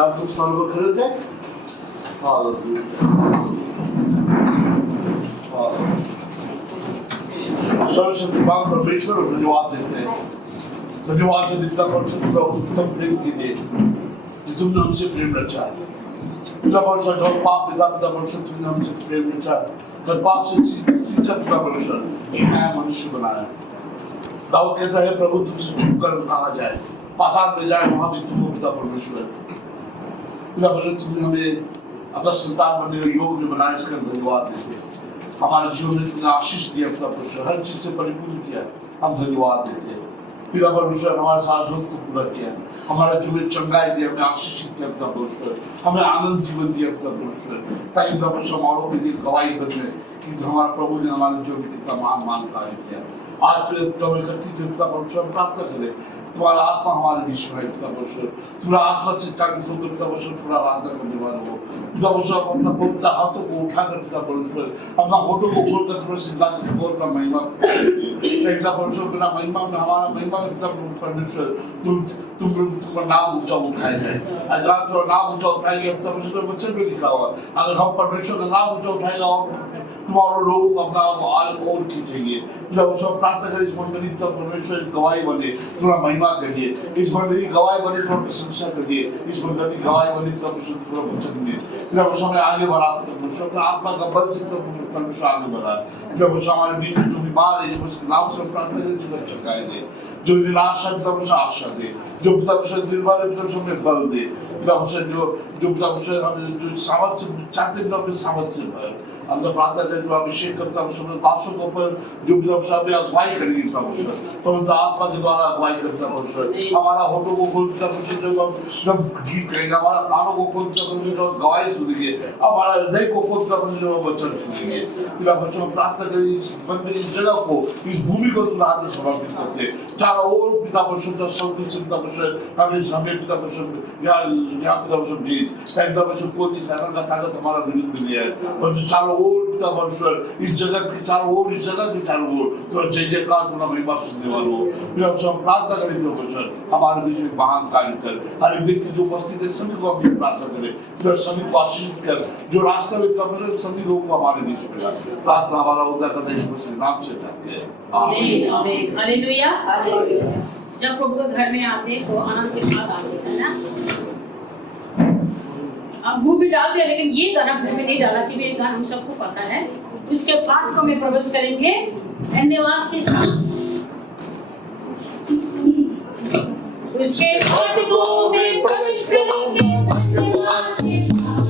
आप कुछ फल खरीद थे सर्वशक्तिमान परमेश्वर को धन्यवाद देते हैं। धन्यवाद देता परमेश्वर का उत्तम प्रेम के लिए कि तुमने हमसे प्रेम रचा है। पिता परमेश्वर जो पाप पिता परमेश्वर तुमने हमसे प्रेम रचा है, पर पाप से सींचा पिता परमेश्वर एक नया मनुष्य बनाया। दाऊद कहता है प्रभु तुमसे छुप कर कहा जाए, पाताल में जाए, वहां भी तुम हो पिता परमेश्वर। पिता परमेश्वर तुमने हमें अपना संतान बनने के योग्य बनाया, इसका धन्यवाद देते हैं। हमारे जीवन में तुमने आशीष दिया पिता परमेश्वर, हर चीज से परिपूर्ण किया, हम धन्यवाद देते हैं। पिता परमेश्वर हमारे साथ जरूरत को पूरा किया, हमारा जीवन चंगाई दिया, हमें आशीषित किया पिता परमेश्वर, हमें आनंद जीवन दिया पिता परमेश्वर, ताकि पिता परमेश्वर औरों के लिए गवाही बने कि हमारा प्रभु ने हमारे जीवन में कितना महान कार्य किया। आज फिर पिता परमेश्वर प्रार्थना करें तुम्हारा आत्मा हमारे बीच में पिता परमेश्वर, तुम्हारा आत्मा से चालित होकर पिता परमेश्वर पूरा आराधना करने वाले हो। पिता परमेश्वर अपना पवित्र हाथों को उठाकर पिता परमेश्वर अपना होठों को खोलकर तुम्हारे सिंहासन को अपना महिमा पिता परमेश्वर बिना महिमा में हमारा महिमा में पिता परमेश्वर तुम नाम ऊंचा उठाया जाए। आज रात को नाम ऊंचा उठाएंगे पिता परमेश्वर, वचन में लिखा हुआ अगर हम परमेश्वर का नाम ऊंचा उठाएगा और तुम्हारे लोगों को अपना और खींचेंगे। जब सब प्रार्थना करें इस मंडली तो परमेश्वर गवाही बने, तुम्हारा महिमा करिए, इस मंडली गवाही बने, तुम्हारी प्रशंसा करिए, इस मंडली गवाही बने तो परमेश्वर वचन में जब समय आगे बढ़ा तो परमेश्वर आत्मा का बल से परमेश्वर आगे बढ़ा। जब हमारे बीच में जो बीमार है उसके नाम से प्रार्थना करें, जो चकाए दे, जो निराशा परमेश्वर आशा दे, जो परमेश्वर निर्भर परमेश्वर में बल दे, परमेश्वर जो परमेश्वर हम जो सामर्थ्य चाहते हैं अपने सामर्थ्य भर हम तो प्रार्थना करें जो अभिषेक करता है दासों के ऊपर जो भी अगुवाई करेगी परमेश्वर, पवित्र आत्मा के द्वारा अगुवाई करता परमेश्वर, हमारा होठों को खोलता परमेश्वर, जब गीत करेंगे हमारा कानों को खोलता परमेश्वर गवाही सुनेंगे, हमारा हृदय को खोलता परमेश्वर वचन सुनेंगे। पिता परमेश्वर प्रार्थना करें इस मंदिर इस जगह को इस भूमि को तुम्हारे हाथ में समर्पित करते चारों ओर पिता परमेश्वर सर्वत्र पिता परमेश्वर हमें पिता परमेश्वर यहाँ पिता परमेश्वर भेज पिता परमेश्वर कोई सैना का ताकत हमारा विरुद्ध नहीं है और जो चारों ओर पिता परमेश्वर इस जगह के चारों ओर इस जगह के चारों ओर तो जय जयकार तुम्हारा महिमा सुनने वालों हो। फिर हम प्रार्थना करें परमेश्वर हमारे बीच में महान कार्य कर, हर एक व्यक्ति जो उपस्थित है सभी को अपनी प्रार्थना करें, फिर सभी को आशीष कर, जो रास्ता में परमेश्वर सभी लोगों को हमारे बीच में प्रार्थना हमारा उद्धार करना यीशु मसीह नाम से करते हैं, आमीन आमीन हालेलुया हालेलुया। जब प्रभु के घर में आते हैं तो आनंद के साथ आते हैं ना। हम गुड़ भी डालते हैं लेकिन ये गाना घर में नहीं डाला क्योंकि ये गाना हम सबको पता है। उसके पाठ को में प्रवेश करेंगे धन्यवाद के साथ। उसके पाठ को में प्रवेश करेंगे धन्यवाद के साथ।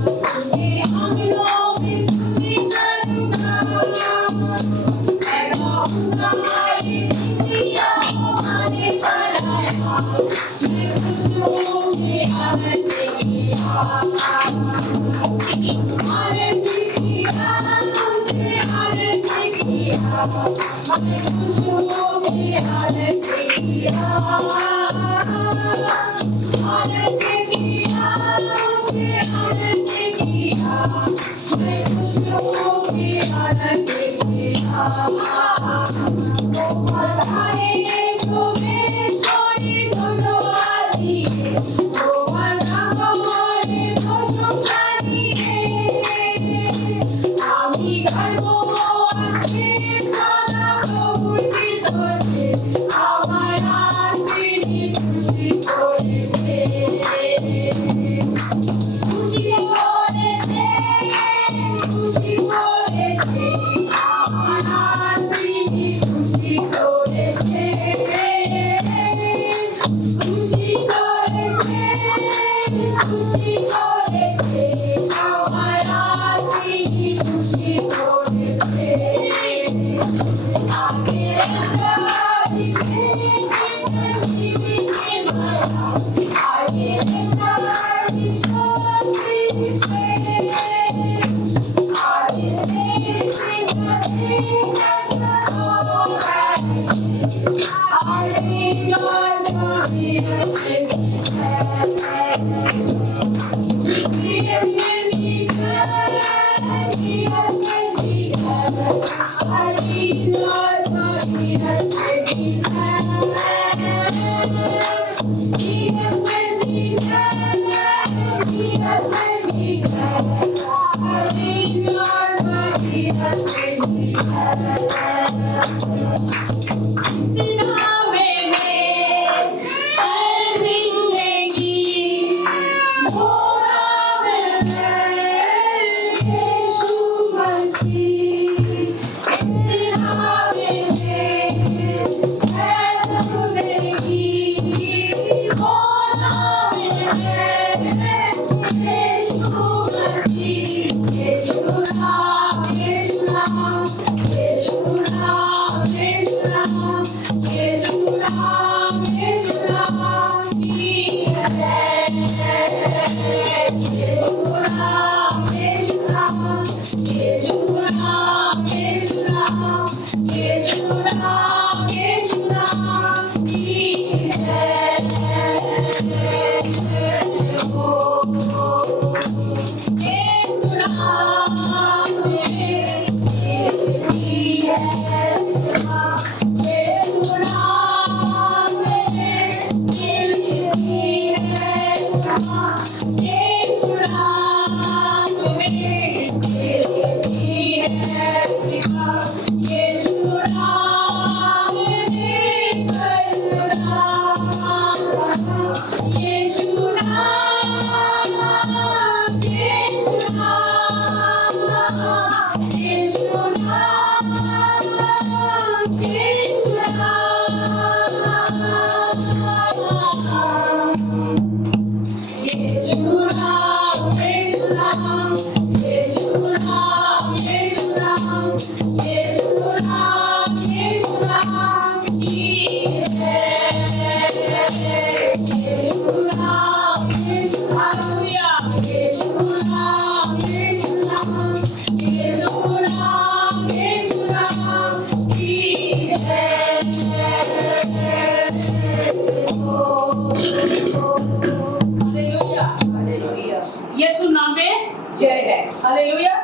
यीशु नाम में जय है। हालेलुया।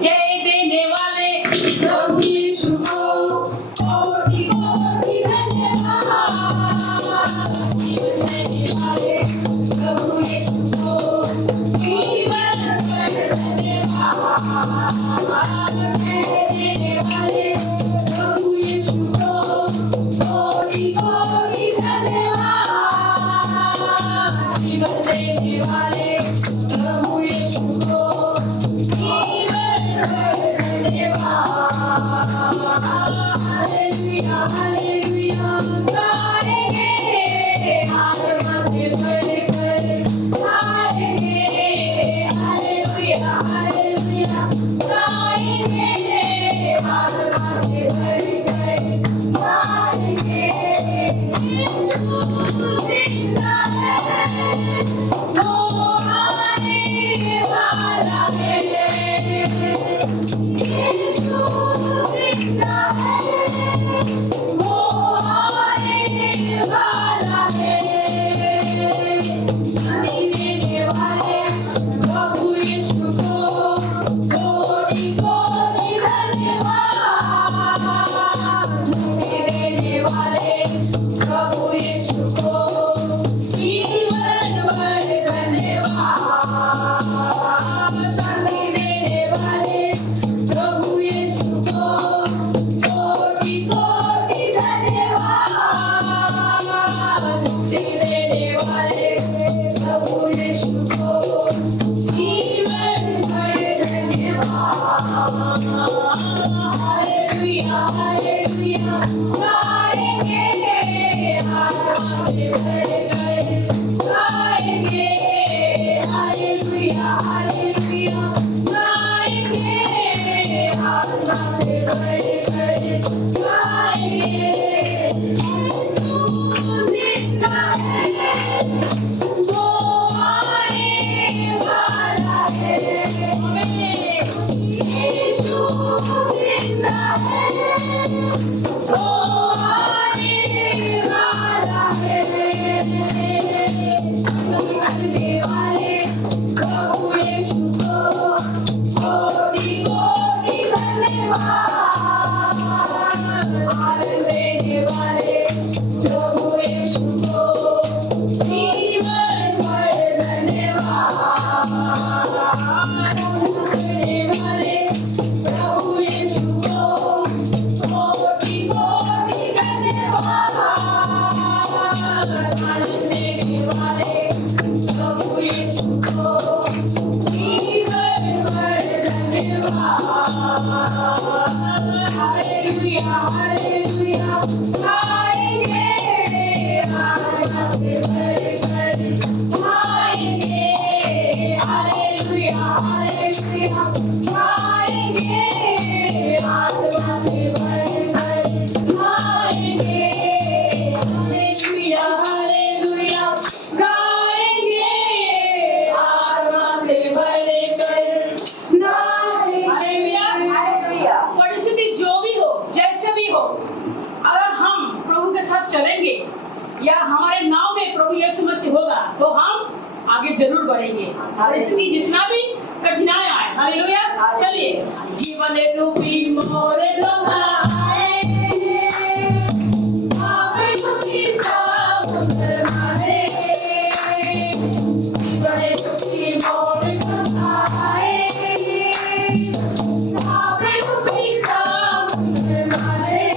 जय देने वाले प्रभु यीशु को कोटि कोटि धन्यवाद। देने वाले प्रभु यीशु को जीवन भर धन्यवाद। देने वाले प्रभु यीशु को कोटि कोटि धन्यवाद। जीवन देने वाले प्रभु यीशु को जीवन भर धन्यवाद। हालेलुया हालेलुया गाएंगे आत्मा से भरकर गाएंगे। हालेलुया हालेलुया गाएंगे आत्मा से भरकर गाएंगे। यीशु जिंदा है, वो आने वाला है। यीशु जिंदा है, वो आने वाला है। धनी देने वाले प्रभु यीशु को कोटि कोटि धन्यवाद। धनी देने वाले प्रभु यीशु को जीवन भर धन्यवाद। धनी देने वाले प्रभु यीशु को कोटि कोटि धन्यवाद। मुक्ति देने वाले प्रभु यीशु को जीवन भर धन्यवाद। हालेलुया हालेलुया गाएंगे आत्मा से भरकर गाएंगे। हालेलुया हालेलुया गाएंगे आत्मा से भरकर गाएंगे। यीशु जिंदा है, वो आने वाला है। यीशु जिंदा है, वो आने वाला है। करने वाले प्रभु यीशु को कोटि कोटि धन्यवाद। आनंद देने वाले प्रभु यीशु को जीवन भर धन्यवाद। हालेलुया हालेलुया गाएंगे आत्मा से भर भर गाएंगे हालेलुया हालेलुया गाएंगे आत्मा से भर कर नाचेंगे हालेलुया। परिस्थिति जो भी हो जैसे भी हो, अगर हम प्रभु के साथ चलेंगे या हमारे नाव में प्रभु यीशु मसीह होगा तो हम आगे जरूर बढ़ेंगे। परिस्थिति जितना भी कठिनाई आए, हालेलुया। चलिए जीवन रूपी मोर लम्हाए आवे दुखी समुद्र मारे जीवन रूपी मोर लम्हाए आवे दुखी समुद्र मारे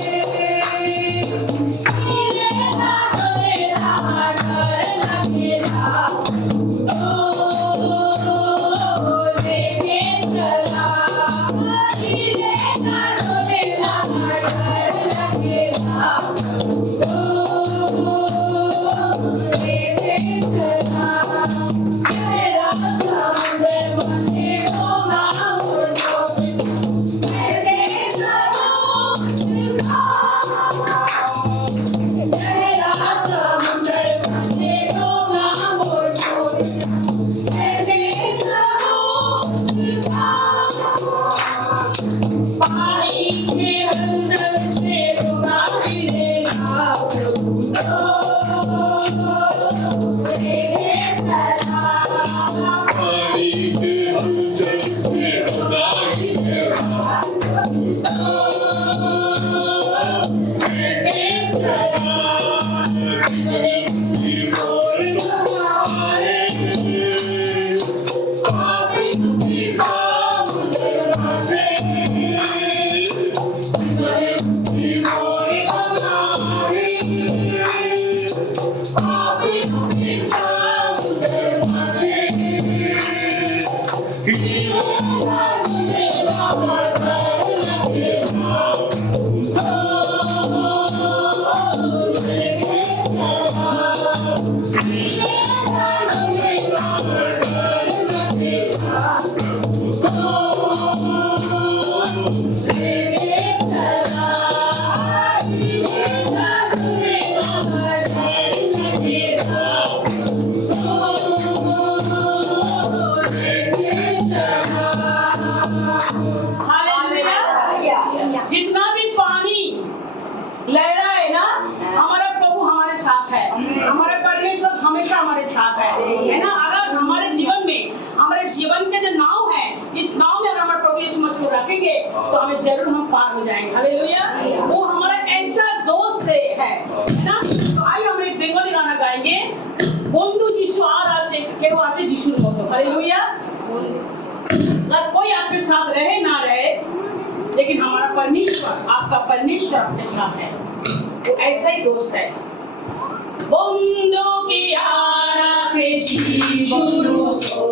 जितना भी पानी लहराए ना, हमारा प्रभु हमारे साथ है, हमारा परमेश्वर हमेशा हमारे साथ है ना। अगर हमारे जीवन में हमारे जीवन के जो नाव है, इस नाव में अगर हमारे प्रभु यीशु मसीह को रखेंगे तो हमें जरूर हम पार हो जाएंगे। हालेलुया। वो हमारा ऐसा दोस्त है ना। तो आइए हम एक बेंगली गाना गाएंगे, बंधु যিশু আর আছে, কেউ আছে যিশুর মতো। हालेलुया। अगर कोई आपके साथ रहे ना रहे, लेकिन हमारा परमेश्वर, आपका परमेश्वर आपके साथ है, वो ऐसा ही दोस्त है। बंधु की आरा से जीवन को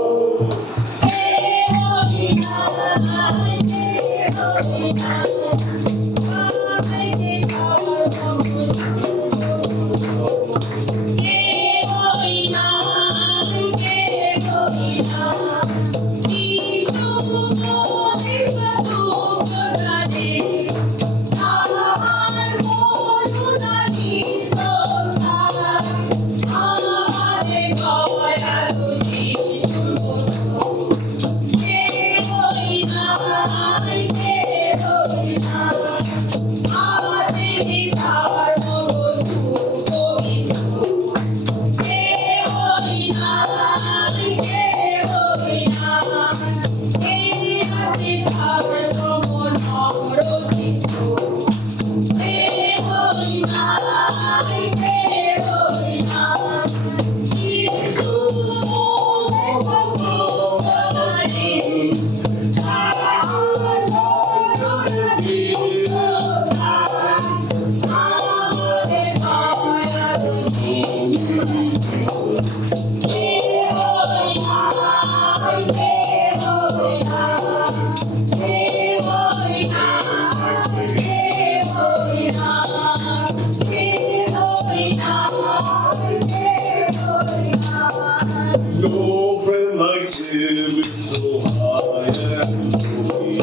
lift so high and holy.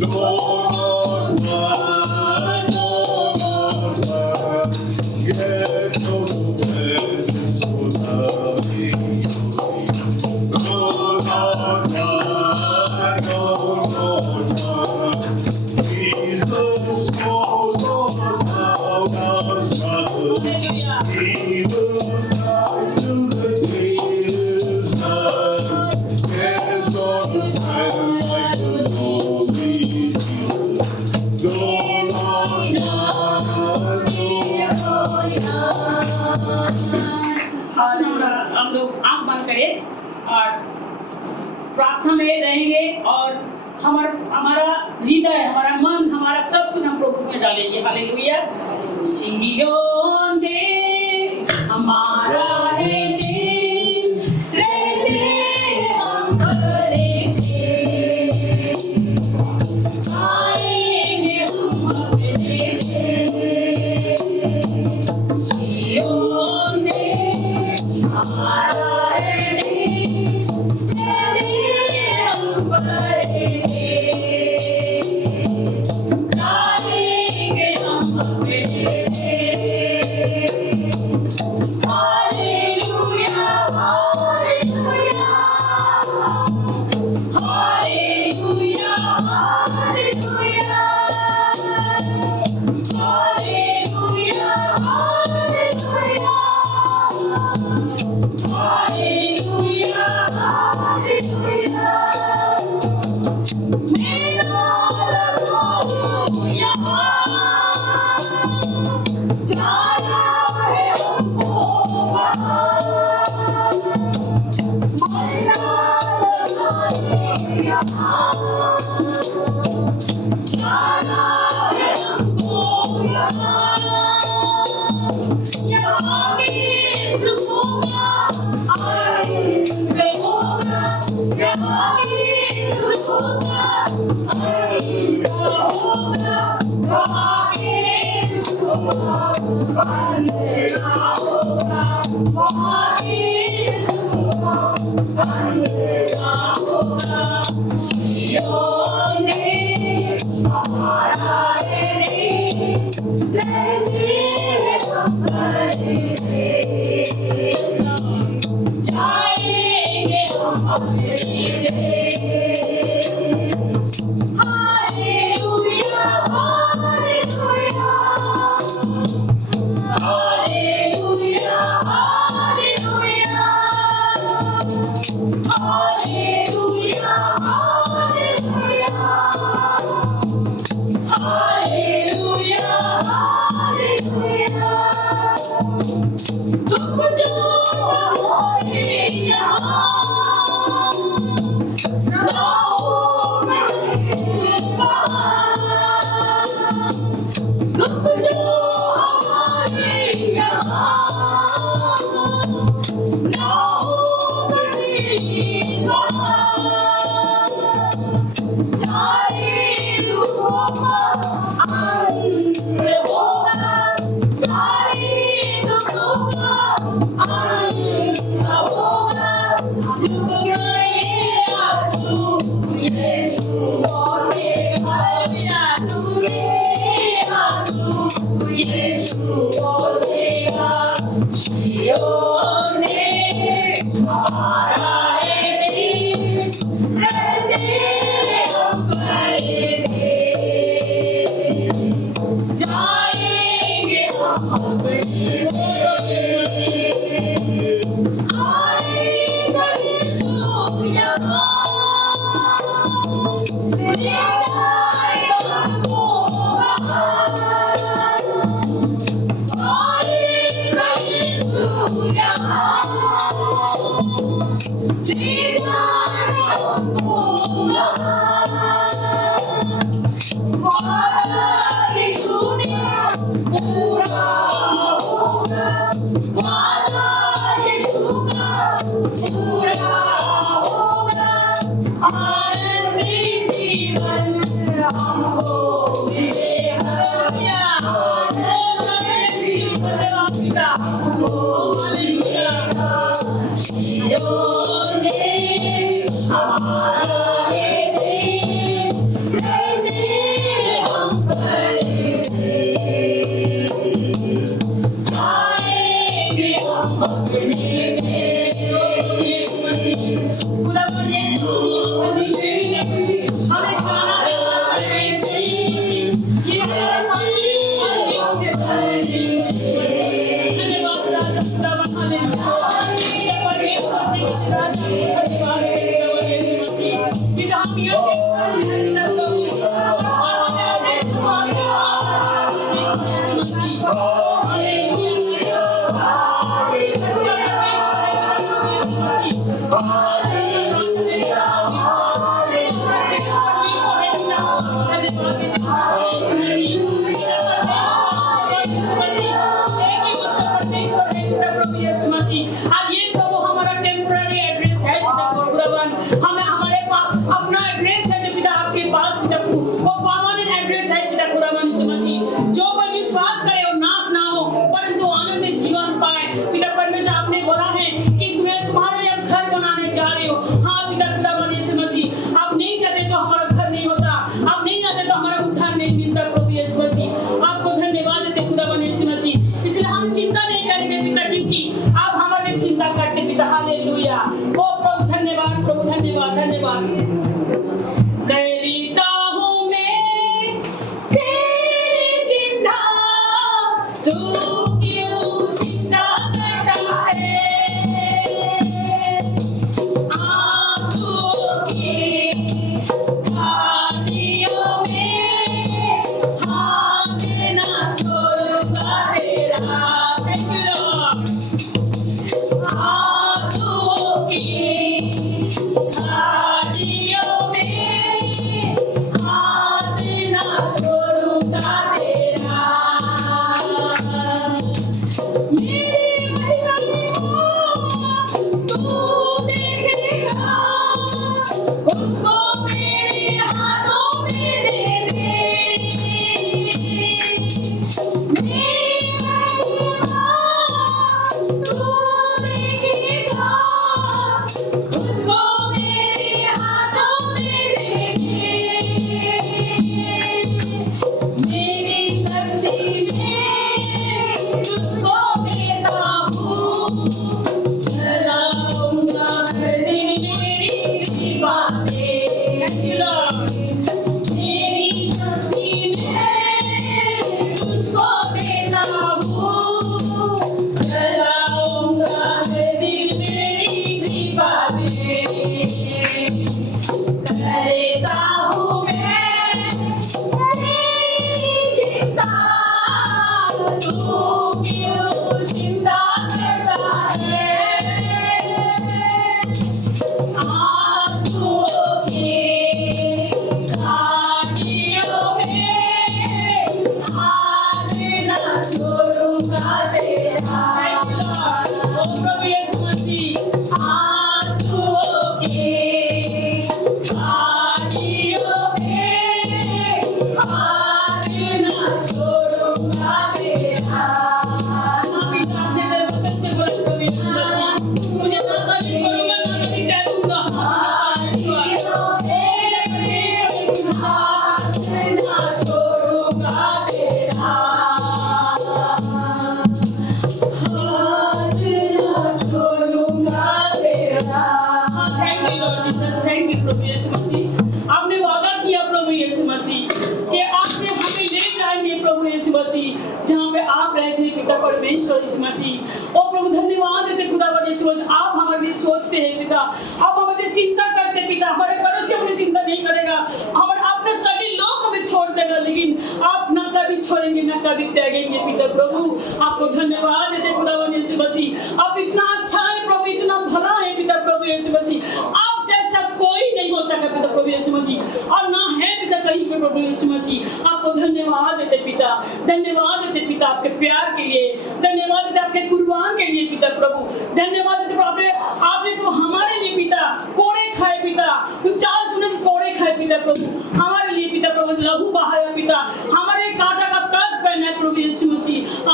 Lord, why, Lord, why, get no praise so loving. Lord, why, Lord, why, Jesus, oh Lord, thou dost travel. He will die to the greatest night. Yes, on the ground like the holy Jesus. Lord, Lord, आज हम लोग आंख बंद करें और प्रार्थना में रहेंगे और हमारा हृदय, हमारा मन, हमारा सब कुछ हम प्रभु में डालेंगे। हालेलुया। सियोन दे हमारा है देश, रहने हम करेंगे, आएंगे हम अपने देश। सियोन दे हमारा है देश, रहने हम करेंगे, आएंगे हम अपने देश। Hallelujah, hallelujah, hallelujah, hallelujah, hallelujah, hallelujah, hallelujah. मेरा हालेलुया जाना है हमको वहाँ, मरना हालेलुया जाना है हमको यहाँ, यहाँ भी सुकूना आएंगे होगा, यहाँ भी सुकूना आएंगे होगा, यहाँ भी सुकूना आएंगे होगा, वहाँ भी सुकूना आएंगे होगा। सियोन दे हमारा है देश, रहने हम करेंगे, जाएंगे हम अपने देश। Hallelujah, hallelujah, hallelujah, hallelujah, hallelujah, hallelujah, hallelujah. दुख जो होए यहाँ, ना होवे वहाँ। दुख जो हमारे यहाँ, ना होवे वहाँ। सारे दुखों का अंत होगा, सारे दुखों का अंत होगा। डूब गए आंसू, यीशु पोंछेगा। डूब गए आंसू, यीशु पोंछेगा। सियोन दे हमारा है देश, रहने हम करेंगे, जाएंगे हम अपने देश। आएगा यीशु यहाँ, ले जाएगा हमको वहाँ। आएगा यीशु यहाँ, ले जाएगा हमको वहाँ। वादा यीशु ने पूरा होगा, वादा यीशु का पूरा होगा। आनंदी जीवन हमको मिलेगा, आनंदी जीवन हमको मिलेगा। सियोन दे हमारा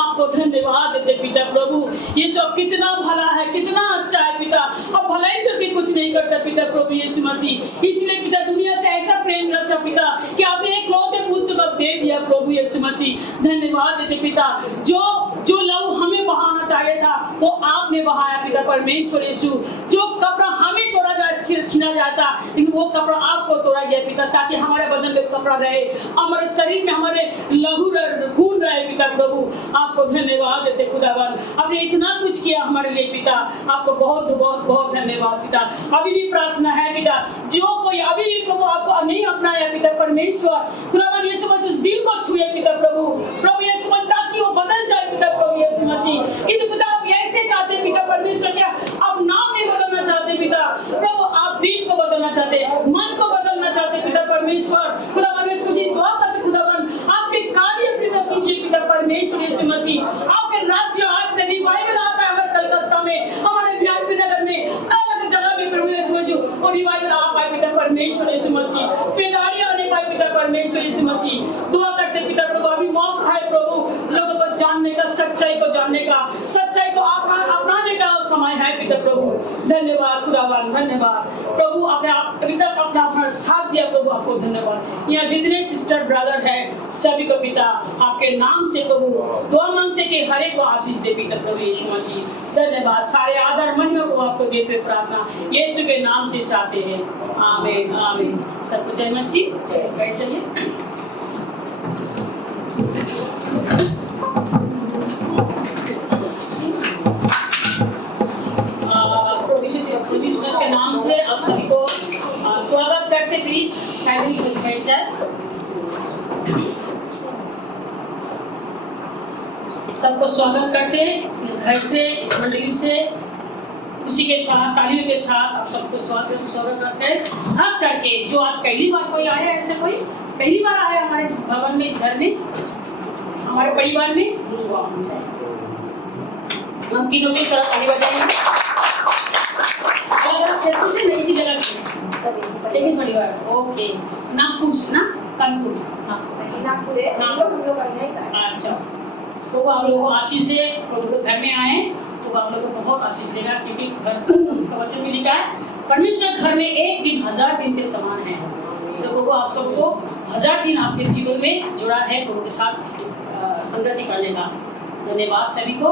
आपको धन्यवाद देते पिता प्रभु। प्रभु। यीशु अब कितना भला है, कितना अच्छा है पिता। अब भलाई छोड़ के कुछ नहीं करता पिता प्रभु यीशु मसीह। इसलिए पिता दुनिया से ऐसा प्रेम रखा पिता कि आपने एक लौते पुत्र को दे दिया प्रभु यीशु मसीह। धन्यवाद देते पिता। जो लहू हमें बहाना चाहिए था वो आपने बहाया पिता परमेश्वर यीशु। जो कपड़ा हमें तोड़ा छीना जाता लेकिन वो कपड़ा आपको तोड़ा गया पिता, ताकि हमारे बदन में कपड़ा रहे, हमारे शरीर में हमारे लहू खून रहे पिता प्रभु। आपको धन्यवाद देते खुदावन। आपने इतना कुछ किया हमारे लिए पिता, आपको बहुत बहुत बहुत धन्यवाद पिता। अभी भी प्रार्थना है पिता, जो कोई अभी भी प्रभु आपको नहीं अपनाया पिता परमेश्वर, खुदावन यीशु मसीह उस दिल को छुए पिता प्रभु यीशु मसीह, ताकि वो बदल जाए पिता प्रभु यीशु मसीह। किंतु पिता आप ऐसे चाहते पिता परमेश्वर, क्या आप नाम नहीं बदलना चाहते पिता प्रभु, आप दिल को बदलना चाहते, मन को बदलना चाहते पिता परमेश्वर। खुदावन यीशु मसीह दुआ करते खुदावन आपके कार्य अपने कीजिए पिता परमेश्वर यीशु मसीह। आपके राज्य आपके रिवाइवल आप हमारे कलकत्ता में, हमारे वीआईपी नगर में, अलग जगह में प्रभु यीशु मसीह और रिवाइवल आप आए पिता परमेश्वर यीशु मसीह। बेदारी आने पाए पिता परमेश्वर यीशु मसीह। दुआ करते पिता प्रभु अभी मौका है प्रभु लोगों को जानने का, सच्चाई को जानने का, सच्चाई को अपनाने का समय है पिता प्रभु। धन्यवाद खुदावन, धन्यवाद प्रभु। आपने अभी तक अपना साथ दिया प्रभु, आपको धन्यवाद। यहाँ जितने सिस्टर ब्रदर है सभी को पिता आपके नाम से प्रभु दुआ मांगते कि हर एक को आशीष दे पिता प्रभु यीशु मसीह। धन्यवाद। सारे आदर महिमा को आपको देते प्रार्थना यीशु के नाम से चाहते हैं, आमीन आमीन। सबको जय मसीह। बैठ जाइए। के नाम से आप सभी को स्वागत करते, प्लीज शायद बैठ जाए। सबको स्वागत करते इस घर से, इस मंडली से, उसी के साथ तालियों के साथ आप सबको स्वागत करते हैं। खास करके जो आज पहली बार कोई आया, ऐसे कोई पहली बार आया हमारे इस भवन में, इस घर में, हमारे परिवार में, हम तीनों की तरफ आगे बढ़ाएंगे। से नई की जगह से लेकिन परिवार ओके नागपुर से ना, कानपुर नागपुर है हम लोग अच्छा। तो आप लोगों को आशीष दे, प्रभु घर में आए तो आप लोगों को बहुत आशीष देगा, क्योंकि घर का वचन में लिखा है परमेश्वर घर में एक दिन 1000 दिन के समान है। तो प्रभु आप सबको 1000 दिन आपके जीवन में जुड़ा है प्रभु के साथ संगति करने का। धन्यवाद सभी को।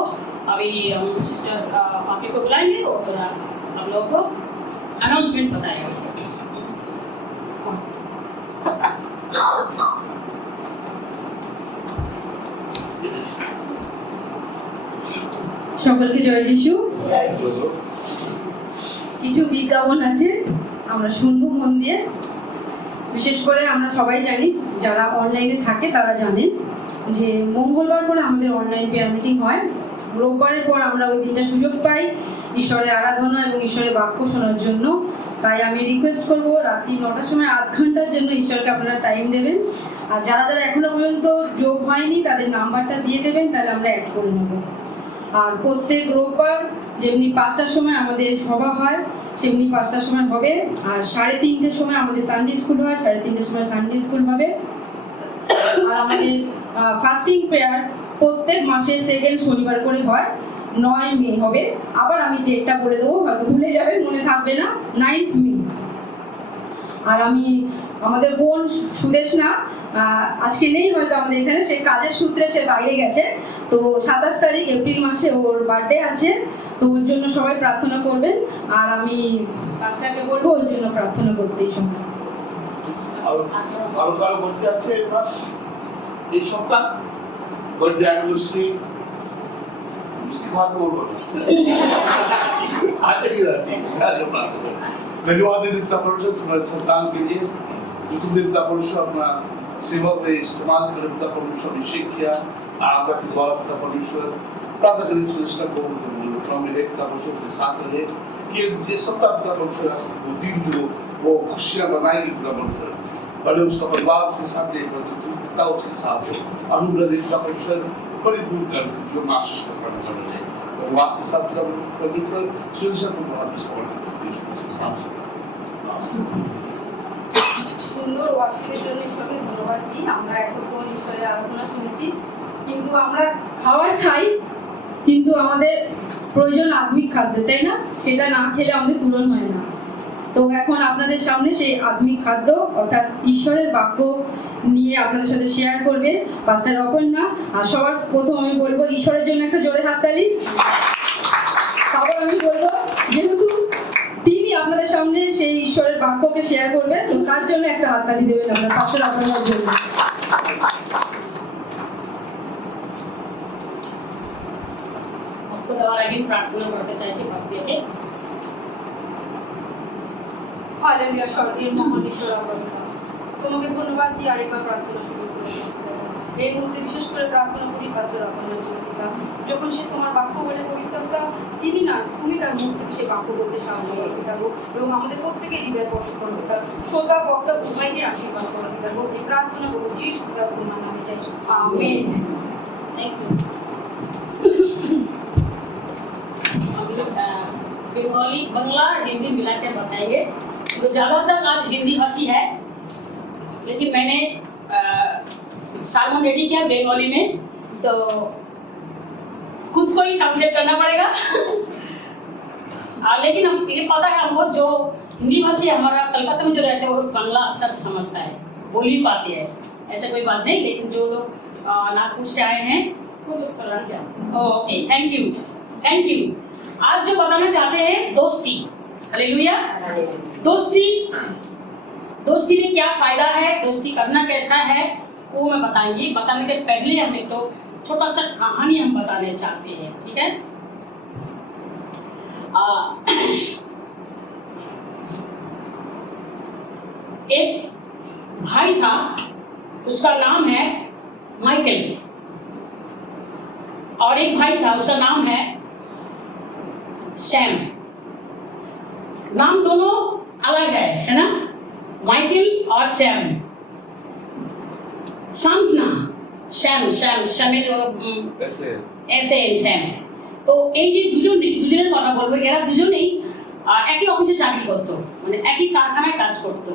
अभी हम सिस्टर पापी को बुलाएंगे और थोड़ा हम लोगों को अनाउंसमेंट बताएगा इसे। সকলকে জয় যিশু। কিছু বিজ্ঞাপন আছে আমরা শুনবো মন দিয়ে। বিশেষ করে আমরা সবাই জানি, যারা অনলাইনে থাকে তারা জানেন যে মঙ্গলবার করে আমাদের অনলাইন প্রেয়ার মিটিং হয়। রোববারের পর আমরা ওই দিনটা সুযোগ পাই ঈশ্বরের আরাধনা এবং ঈশ্বরের বাক্য শোনার জন্য। তাই আমি রিকোয়েস্ট করবো রাত্রি 9টার সময় আধ ঘন্টার জন্য ঈশ্বরকে আপনারা টাইম দেবেন। আর যারা যারা এখনো পর্যন্ত যোগ হয়নি তাদের নাম্বারটা দিয়ে দেবেন, তাহলে আমরা অ্যাড করে নেব। আর প্রত্যেক রোববার যেমনি 5টার সময় আমাদের সভা হয় সেমনি 5টার সময় হবে। আর 3:30টার সময় আমাদের সানডে স্কুল হয়, 3:30টার সময় সানডে স্কুল হবে। আর আমাদের ফাস্টিং প্রেয়ার প্রত্যেক মাসের সেকেন্ড শনিবার করে হয়, 9 মে হবে। আবার আমি ডেটটা বলে দেবো, হয়তো ভুলে যাবে, মনে থাকবে না, 9 মে। আর আমি আমাদের বোন সুদেশনা আজকে নেই হয়তো আমাদের এখানে, সে কাজের সূত্রে সে বাইরে গেছে। তো 27 তারিখ এপ্রিল মাসে ওর বার্থডে আছে, তো ওর জন্য সবাই প্রার্থনা করবেন। আর আমি পাঁচটাকে বলবো ওর জন্য প্রার্থনা করতে এই সময়। ভালো ভালো বলতে আছে এই সপ্তাহ बर्थडे एनिवर्सरी मिस्टी खाते बोलो अच्छा की रात क्या जब बात करो धन्यवाद देता परमेश्वर तुम्हारे संतान के लिए जो तुमने देता परमेश्वर अपना सेवा में इस्तेमाल कर देता परमेश्वर अभिषेक किया आपका द्वारा देता परमेश्वर प्रार्थना करें सुनिश्चित को में देखता परमेश्वर के साथ रहे कि ये सप्ताह देता परमेश्वर वो दिन जो वो खुशियां मनाएगी देता परमेश्वर भले उसका परिवार उसके साथ देगा पिता उसके साथ हो अनुग्रह देता परमेश्वर परिपूर्ण कर जो आशीष करना चाहते हैं तो आपके साथ परमेश्वर सुनिश्चित को बहुत सवाल करते हैं সুন্দর ওয়ার্শিপের জন্য ঈশ্বরকে ধন্যবাদ দিই। আমরা এতক্ষণ ঈশ্বরের আরাধনা শুনেছি, কিন্তু আমরা খাবার খাই কিন্তু আমাদের প্রয়োজন আত্মিক খাদ্য, তাই না? সেটা না খেলে আমাদের পূরণ হয় না। তো এখন আপনাদের সামনে সেই আত্মিক খাদ্য অর্থাৎ ঈশ্বরের বাক্য নিয়ে আপনাদের সাথে শেয়ার করবে পাস্টার অপর্ণা। আর সবার প্রথম আমি বলবো ঈশ্বরের জন্য একটা জোরে হাততালি। তারপর আমি বলবো যেহেতু তিনি আপনাদের সামনে সেই ঈশ্বরের বাক্যকে শেয়ার করবেন, তো তার জন্য একটা হাততালি দেবেন আপনার পাস্টার অপর্ণার জন্য। आपको देওয়ার আগে প্রার্থনা করতে চাইছি ভক্তিকে। হালেলুয়া। স্বর্গের মহান ঈশ্বর অপর্ণা, তোমাকে ধন্যবাদ দিয়ে আরেকবার প্রার্থনা শুরু করি। এই মুহূর্তে বিশেষ করে প্রার্থনা করি পাস্টার অপর্ণার জন্য পিতা, যখন সে তোমার বাক্য বলে পবিত্রতা তিনি না তুমি তার মুখ থেকে সে বাক্য বলতে সাহায্য করো পিতা গো, এবং আমাদের প্রত্যেকের হৃদয় স্পর্শ করো পিতা, শ্রোতা বক্তা উভয়কে আশীর্বাদ করো পিতা গো। এই প্রার্থনা করবো যিশু পিতা তোমার নামে চাইছি, আমেন। Thank you. हम लोग बंगाली बंगला हिंदी मिला के बताएंगे। तो ज़्यादातर आज हिंदी भाषी है, लेकिन मैंने सालमन रेडी किया बंगाली में, तो खुद को ही ट्रांसलेट करना पड़ेगा। लेकिन हम ये पता है हमको जो हिंदी भाषी हमारा कलकत्ता में जो रहते हैं वो बांग्ला अच्छा से समझता है, बोल भी पाते हैं, ऐसा कोई बात नहीं। लेकिन जो लोग नागपुर से आए हैं वो लोग करना चाहते हैं। Okay, thank you, thank you. आज जो बताना चाहते हैं दोस्ती। हालेलुया। दोस्ती, दोस्ती में क्या फायदा है, दोस्ती करना कैसा है, वो मैं बताएंगी। बताने के पहले हम एक तो छोटा सा कहानी हम बताने चाहते हैं, ठीक है? एक भाई था, उसका नाम है माइकल, और एक भाई था उसका नाम है सैम। नाम दोनों अलग है ना? माइकल और सैम। शाम्स ना सैम सैम सैमेর এসে সैम। তো এই যে দুজনের কথা বলবো, এরা দুজনেই একই অফিসে চাকরি করতো, মানে একই কারখানায় কাজ করতো।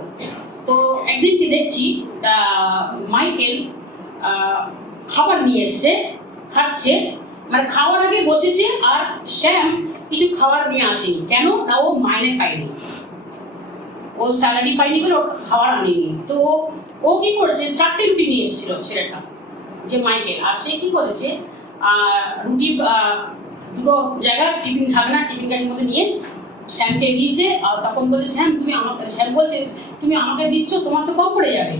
তো একদিন কি দেখছি মাইকেল খাবার নিয়ে এসছে, খাচ্ছে, মানে খাওয়ার আগে বসেছে, আর শ্যাম কিছু খাবার নিয়ে আসেনি। কেন না? ও মাইনে পায়নি, ও স্যালারি পায়নি বলে ও খাবার আনেনি। তো ও কি করেছে, 4টে রুটি নিয়ে এসেছিল ছেলেটা, যে মাইকেল। আর সে কি করেছে, রুটি দুটো জায়গা টিফিন ঢাকনা টিফিন গাড়ির মধ্যে নিয়ে শ্যামকে দিয়েছে। আর তখন বলছে শ্যাম তুমি আমাকে, শ্যাম বলছে তুমি আমাকে দিচ্ছ, তোমার তো কম পড়ে যাবে।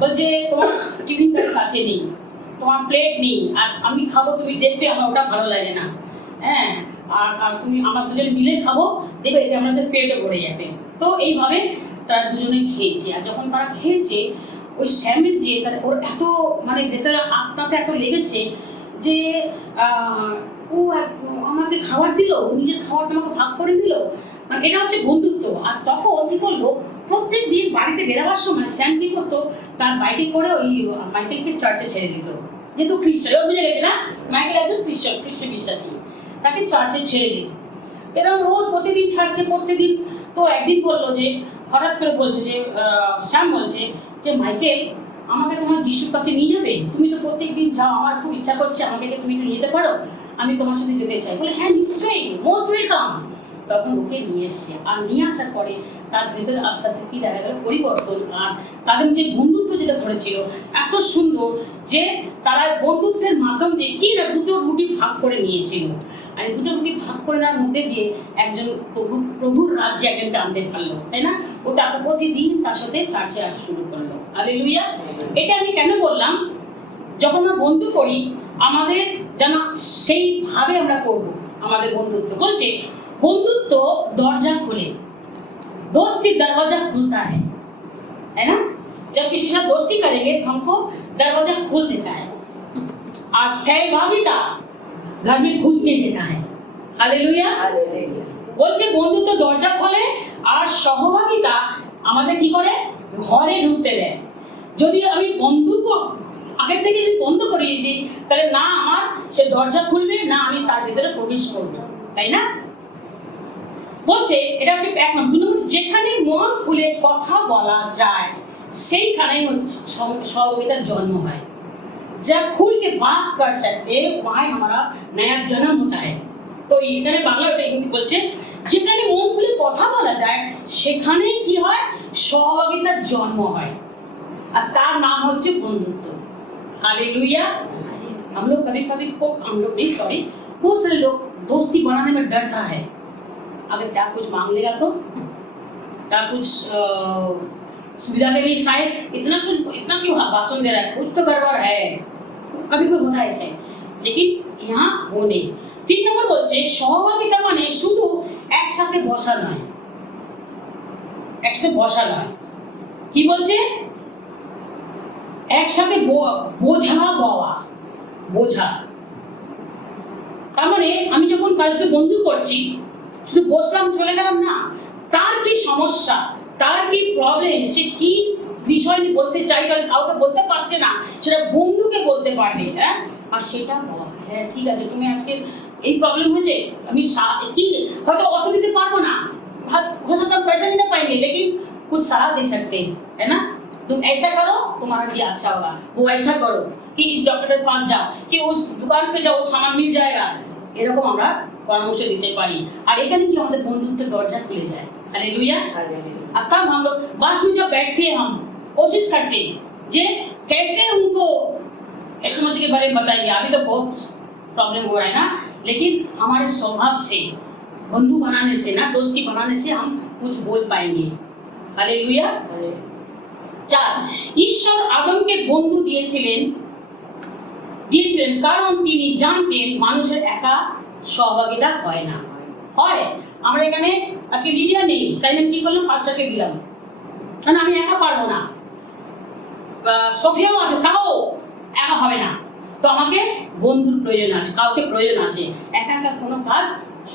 বলছে তোমার টিফিন গাড়ির কাছে নেই, তোমার প্লেট নেই, আর আমি খাবো তুমি দেখবে আমার ওটা ভালো লাগে না, হ্যাঁ, আর তুমি আমার দুজন মিলে খাবো, দেখবে যে আমাদের পেটে ভরে যাবে। তো এইভাবে তারা দুজনে খেয়েছে। আর যখন তারা খেয়েছে, ওই শ্যামের যে ওর এত মানে ভেতরে আত্মাতে এত লেগেছে যে ও আমাকে খাবার দিল, নিজের খাবারটা আমাকে ভাগ করে দিল, মানে এটা হচ্ছে বন্ধুত্ব। আর তখন কি করলো, প্রত্যেক দিন বাড়িতে বেরাবার সময় শ্যাম কি করতো, তার বাইকে করে ওই মাইকেলকে চার্চে ছেড়ে দিত। যেহেতু খ্রিস্টান, ও বুঝে গেছে না মাইকেল একজন খ্রিস্টান, খ্রিস্ট বিশ্বাসী, তাকে চার্চে ছেড়ে দিত। এরকম রোজ প্রতিদিন ছাড়ছে, প্রত্যেকদিন। তো একদিন বললো যে, হঠাৎ করে বলছে যে শ্যাম বলছে যে মাইকেল আমাকে তোমার যিশুর কাছে নিয়ে যাবে, তুমি তো প্রত্যেকদিন যাও, আমার খুব ইচ্ছা করছে, আমাকে তুমি একটু নিতে পারো, আমি তোমার সাথে যেতে চাই। বলে হ্যাঁ নিশ্চয়ই, মোস্ট ওয়েলকাম। তখন ওকে নিয়ে এসছে। আর নিয়ে আসার পরে তার ভেতরে আস্তে আস্তে কি দেখা গেল পরিবর্তন। আর তাদের যে বন্ধুত্ব যেটা করেছিল এত সুন্দর যে তারা বন্ধুত্বের মাধ্যম দিয়ে কি না দুটো রুটি ভাগ করে নিয়েছিল। আর এই দুটো রুটি ভাগ করে নেওয়ার মধ্যে দিয়ে একজন প্রভুর রাজ্যে একজনকে আনতে পারলো, তাই না? ও তাকে প্রতিদিন তার সাথে চার্চে আসা শুরু করলো। হালেলুয়া। এটা আমি কেন বললাম, যখন আমরা বন্ধু করি আমাদের যেন সেইভাবে আমরা করবো আমাদের বন্ধুত্ব। বলছে বন্ধুত্ব दरवाजा खोले, दोस्ती दरवाजा खुलता है ना? जब किसी के साथ दोस्ती करेंगे तो हमको दरवाजा खोल देता है, और सहभागिता घर में घुस नहीं देता है। हालेलुया। বলছে বন্ধুত্ব দরজা খোলে আর সহভাগিতা আমাদের কি করে, ঘরে ঢুকতে দেয়। যদি আমি বন্ধুত্ব আগে থেকে যদি বন্ধ করিয়ে দিই, তাহলে না আমার সে দরজা খুলবে, না আমি তার ভিতরে প্রবেশ করবো, তাই না? বলছে এটা হচ্ছে এক নম্বর। যেখানে মন খুলে কথা বলা যায় সেইখানেই সহযোগিতার জন্ম হয়। जब खुल के बात कर सकते वहाँ हमारा नया जन्म होता है। তো এখানে বাংলা ওটা হিন্দি বলছে, যেখানে মন খুলে কথা বলা যায় সেখানে কি হয়, সহভাগিতার জন্ম হয়, আর তার নাম হচ্ছে বন্ধুত্ব। हालेलुया। हम लोग कभी कभी बहुत सारे लोग दोस्ती बनाने में डरता है, अगर क्या कुछ मांग लेगा तो, क्या कुछ सुविधा के लिए शायद इतना क्यों भाषण दे रहा है, कुछ तो गड़बड़ है, कभी कोई होता है ऐसे, लेकिन यहाँ वो नहीं। 3 নম্বর বলছে সহভাগিতা মানে শুধু একসাথে বসা নয়, একসাথে বসা নয়, কি বলছে, একসাথে বোঝা বওয়া, বোঝা। তার মানে আমি যখন কার সাথে বন্ধু করছি, শুধু বসলাম চলে গেলাম না, তার কি সমস্যা, তার কি প্রবলেম, সে কি বিষয় নিয়ে বলতে চাইছে, কাউকে বলতে পারছে না, সেটা বন্ধুকে বলতে পারবে। হ্যাঁ, আর সেটা বলা, হ্যাঁ ঠিক আছে তুমি আজকে এই প্রবলেম হয়েছে, আমি কি হয়তো অর্থ দিতে পারবো না, हो सकता है पैसा नहीं दे पाएंगे, लेकिन कुछ सलाह दे सकते हैं, है ना, तुम ऐसा करो तुम्हारा लिए अच्छा होगा, वो ऐसा करो कि इस डॉक्टर के पास जाओ, कि उस दुकान पे जाओ सामान मिल जाएगा, এরকম আমরা পরামর্শ দিতে পারি। আর এখানে কি আমাদের বন্ধুত্বের দরজা খুলে যায়। हालेलुया। और तब हम लोग बस में जब बैठते हैं, हम कोशिश करते हैं जे कैसे उनको यीशु मसीह के बारे में बताएंगे। अभी तो बहुत प्रॉब्लम हो रहा है ना, लेकिन हमारे स्वभाव से, बंधु बनाने से ना, दोस्ती बनाने से हम कुछ बोल पाएंगे। हालेलुया। 4 ঈশ্বর আদমকে বন্ধু দিয়েছিলেন কারণ তিনি জানতেন মানুষের একা সহভাগিতা হয় না। হয়, আমরা এখানে আজকে লিডিয়া নেই, তাই আমি কি করলাম, পাঁচটাকে দিলাম, কারণ আমি একা পারবো না, সোফিয়াও আছে তাও একা হবে না, তো আমাকে বন্ধুর প্রয়োজন আছে, কাউকে প্রয়োজন আছে, একা একা কোনো কাজ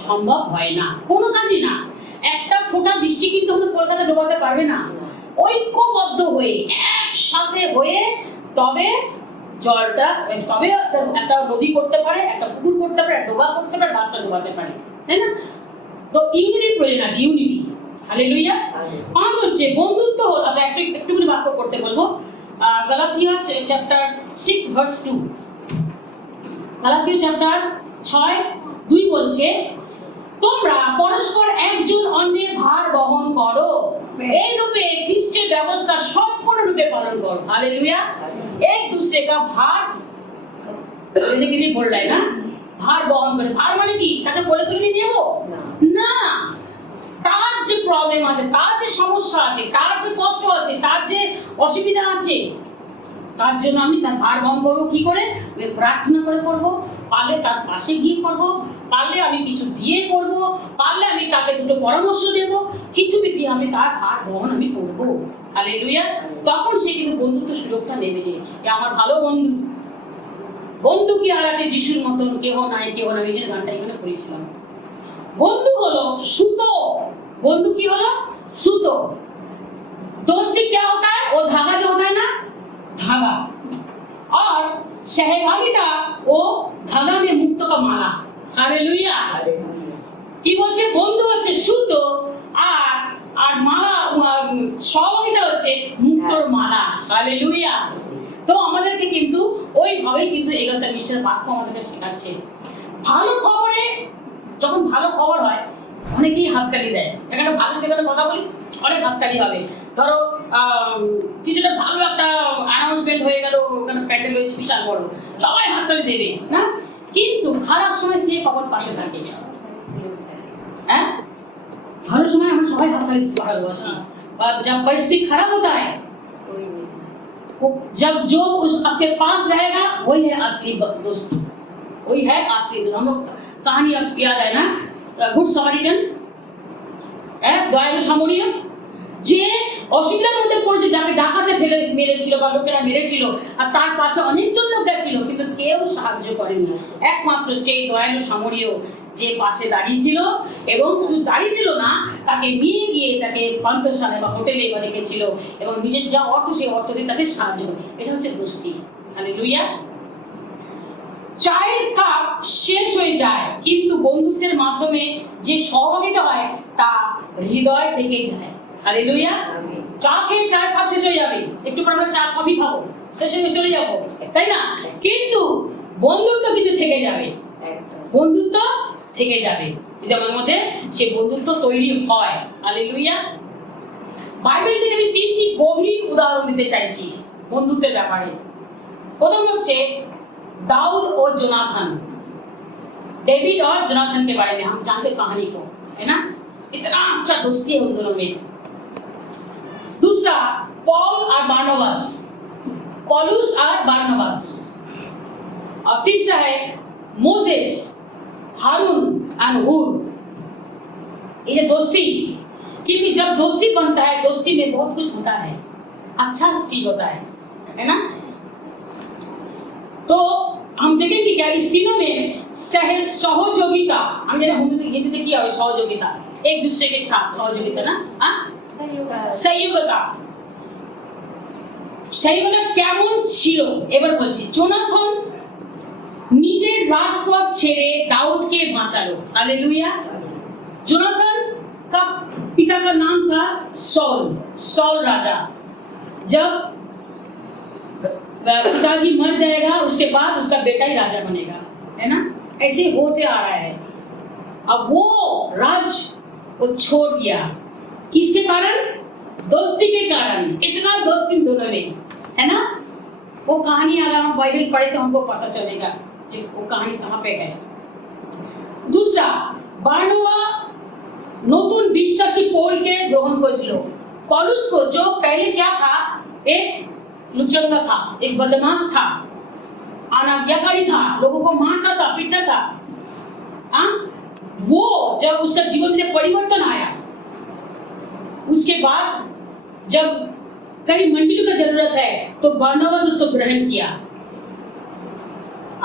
সম্ভব হয় না, কোনো কাজই না। একটা ফোঁটা বৃষ্টি কিন্তু আমাদের কলকাতা ডোবাতে পারবে না, ঐক্যবদ্ধ হয়ে একসাথে হয়ে তবে জলটা, তবে একটা নদী করতে পারে, একটা পুকুর করতে পারে, ডোবা করতে পারে, গাছটা ডোবাতে পারে, তাই না? তো ইউনিটির প্রয়োজন আছে, ইউনিটি। হালেলুয়া। 5 হচ্ছে বন্ধুত্ব। আচ্ছা একটুখানি বাক্য করতে বলবো, Galatia chapter 6 verse 2, Galatia chapter 6:2 বলছে তোমরা পরস্পর একজন অন্যের ভার বহন করো, এই রূপে খ্রিস্টের ব্যবস্থা সম্পূর্ণরূপে পালন করো। हालेलुया। एक दूसरे का भार लेने के लिए बोल रहा है ना, भार বহন করে। ভার মানে কি, তাকে বলে তুমি নেব না, তার যে প্রবলেম আছে, তার যে সমস্যা আছে, তার যে কষ্ট আছে, তার যে অসুবিধা আছে, তার জন্য আমি তার ভার বহন করবো। কি করে? আমি প্রার্থনা করে করব, পারলে তার পাশে গিয়ে করব, পারলে আমি কিছু দিয়ে করব, পারলে আমি তাকে দুটো পরামর্শ দেব, কিছু দিয়ে আমি তার ভার বহন আমি করব। হালেলুয়া। তখন সে কিন্তু বন্ধুত্ব সুযোগটা নেবে, যে আমার ভালো বন্ধু। বন্ধু কি আর আছে যিশুর মতন, কেহ নাই কেহ নাই, এই গানটা এখানে করেছিলাম। বন্ধু হলো সুতো। বন্ধু কি হলো? সুতো। दोस्ती क्या होता है? वो धागा जो होता है ना, धागा, और सहभागिता वो धागा में मुक्त का माला। हालेलुया। কি বলছে? বন্ধু হচ্ছে সুতো, আর আর মালা, সহভাগিতা হচ্ছে মুক্তর মালা। হালেলুয়া। তো আমাদেরকে কিন্তু ওইভাবেই কিন্তু এগারোটা বিশ্বের বাক্য আমাদেরকে শেখাচ্ছে। ভালো খবরে, যখন ভালো খবর হয় অনেকেই হাততালি দেয়। এখানে ভালো যেখানে কথা বলি অনেক হাততালি হবে। ধরো কিছুটা ভালো একটা অ্যানাউন্সমেন্ট হয়ে গেল, ওখানে প্যান্ডেল হয়েছে বিশাল বড়, সবাই হাততালি দেবে না, কিন্তু খারাপ সময় কে কখন পাশে থাকে? হ্যাঁ, ভালো সময় আমরা সবাই হাততালি দিতে ভালোবাসি, और जब परिस्थिति खराब होता है, जब जो उस आपके पास रहेगा वही है असली दोस्त, वही है असली दोस्त। हम लोग कहानी अब याद है ना, गुड समारिटन, দয়ালু সামরিয়া, যে অসুবিধার মধ্যে পড়েছে, যাকে ডাকাতে ফেলে মেরেছিল বা লোকেরা মেরেছিল, আর তার পাশে অনেকজন লোক গেছিল, কিন্তু কেউ সাহায্য করেনি, একমাত্র সেই দয়ালু সামরিয়া যে পাশে দাঁড়িয়েছিল, এবং শুধু দাঁড়িয়েছিল না, তাকে নিয়ে গিয়ে তাকে পান্থশালায় বা হোটেলে বা রেখেছিল, এবং নিজের যা অর্থ সেই অর্থ দিয়ে তাকে সাহায্য করে। এটা হচ্ছে দোস্তি। হালেলুয়া। চায়ের কাপ শেষ হয়ে যায়, কিন্তু বন্ধুত্বের মাধ্যমে যে সহভাগিতা হয় তা হৃদয় থেকে যায়। হালেলুয়া। চা খেয়ে চায়ের কাপ শেষ হয়ে যাবে, একটু পর আমরা চা কফি খাবো, শেষে চলে যাব, তাই না? কিন্তু বন্ধুত্ব কিন্তু থেকে যাবে, বন্ধুত্ব থেকে যাবে যদি আমার মধ্যে সে বন্ধুত্ব তৈরি হয়। হালেলুয়া। বাইবেল থেকে আমি তিনটি গভীর উদাহরণ দিতে চাইছি বন্ধুত্বের ব্যাপারে। প্রথম হচ্ছে दाऊद और जोनाथन, डेविड और जोनाथन के बारे में हम जानते कहानी को, है ना? इतना अच्छा दोस्ती है उन दोनों में। दूसरा पॉल और बारनबास, पौलुस और बारनबास। और तीसरा है मोसेस, हारून और हूर। ये दोस्ती, क्योंकि जब दोस्ती बनता है दोस्ती में बहुत कुछ होता है, अच्छा चीज होता है ना? तो हम देखेंगे क्या इस तीनों में सहयोगिता, हम जरा हिंदी में किया है सहयोगिता, एक दूसरे के साथ सहयोगिता ना, हाँ सहयोगिता, सहयोगिता কেমন ছিল এবার বলছি। জোনাথন নিজের রাজপদ ছেড়ে দাউদকে বাঁচালো। हालेलुया। जोनाथन का पिता का नाम था सॉल, सॉल राजा। जब पिताजी मर जाएगा उसके बाद उसका बेटा ही राजा बनेगा, है ना? ऐसे होते आ रहा है। अब वो राज वो छोड़ दिया, किसके कारण? दोस्ती के कारण। इतना दोस्ती दोनों में, है ना? वो कहानी अगर हम बाइबल पढ़े तो हमको पता चलेगा कि वो कहानी कहाँ पे है। दूसरा बारनबा নতুন বিশ্বাসী পৌলকে গ্রহণ করেছিল। पौलुस को जो पहले क्या था, एक लुचंगा था, एक बदमाश था, अनाज्ञाकारी था, लोगों को मारता था, पीटता था। वो जब उसका जीवन में परिवर्तन आया, उसके बाद जब कई मंडियों का जरूरत है तो बरनबास उसको ग्रहण किया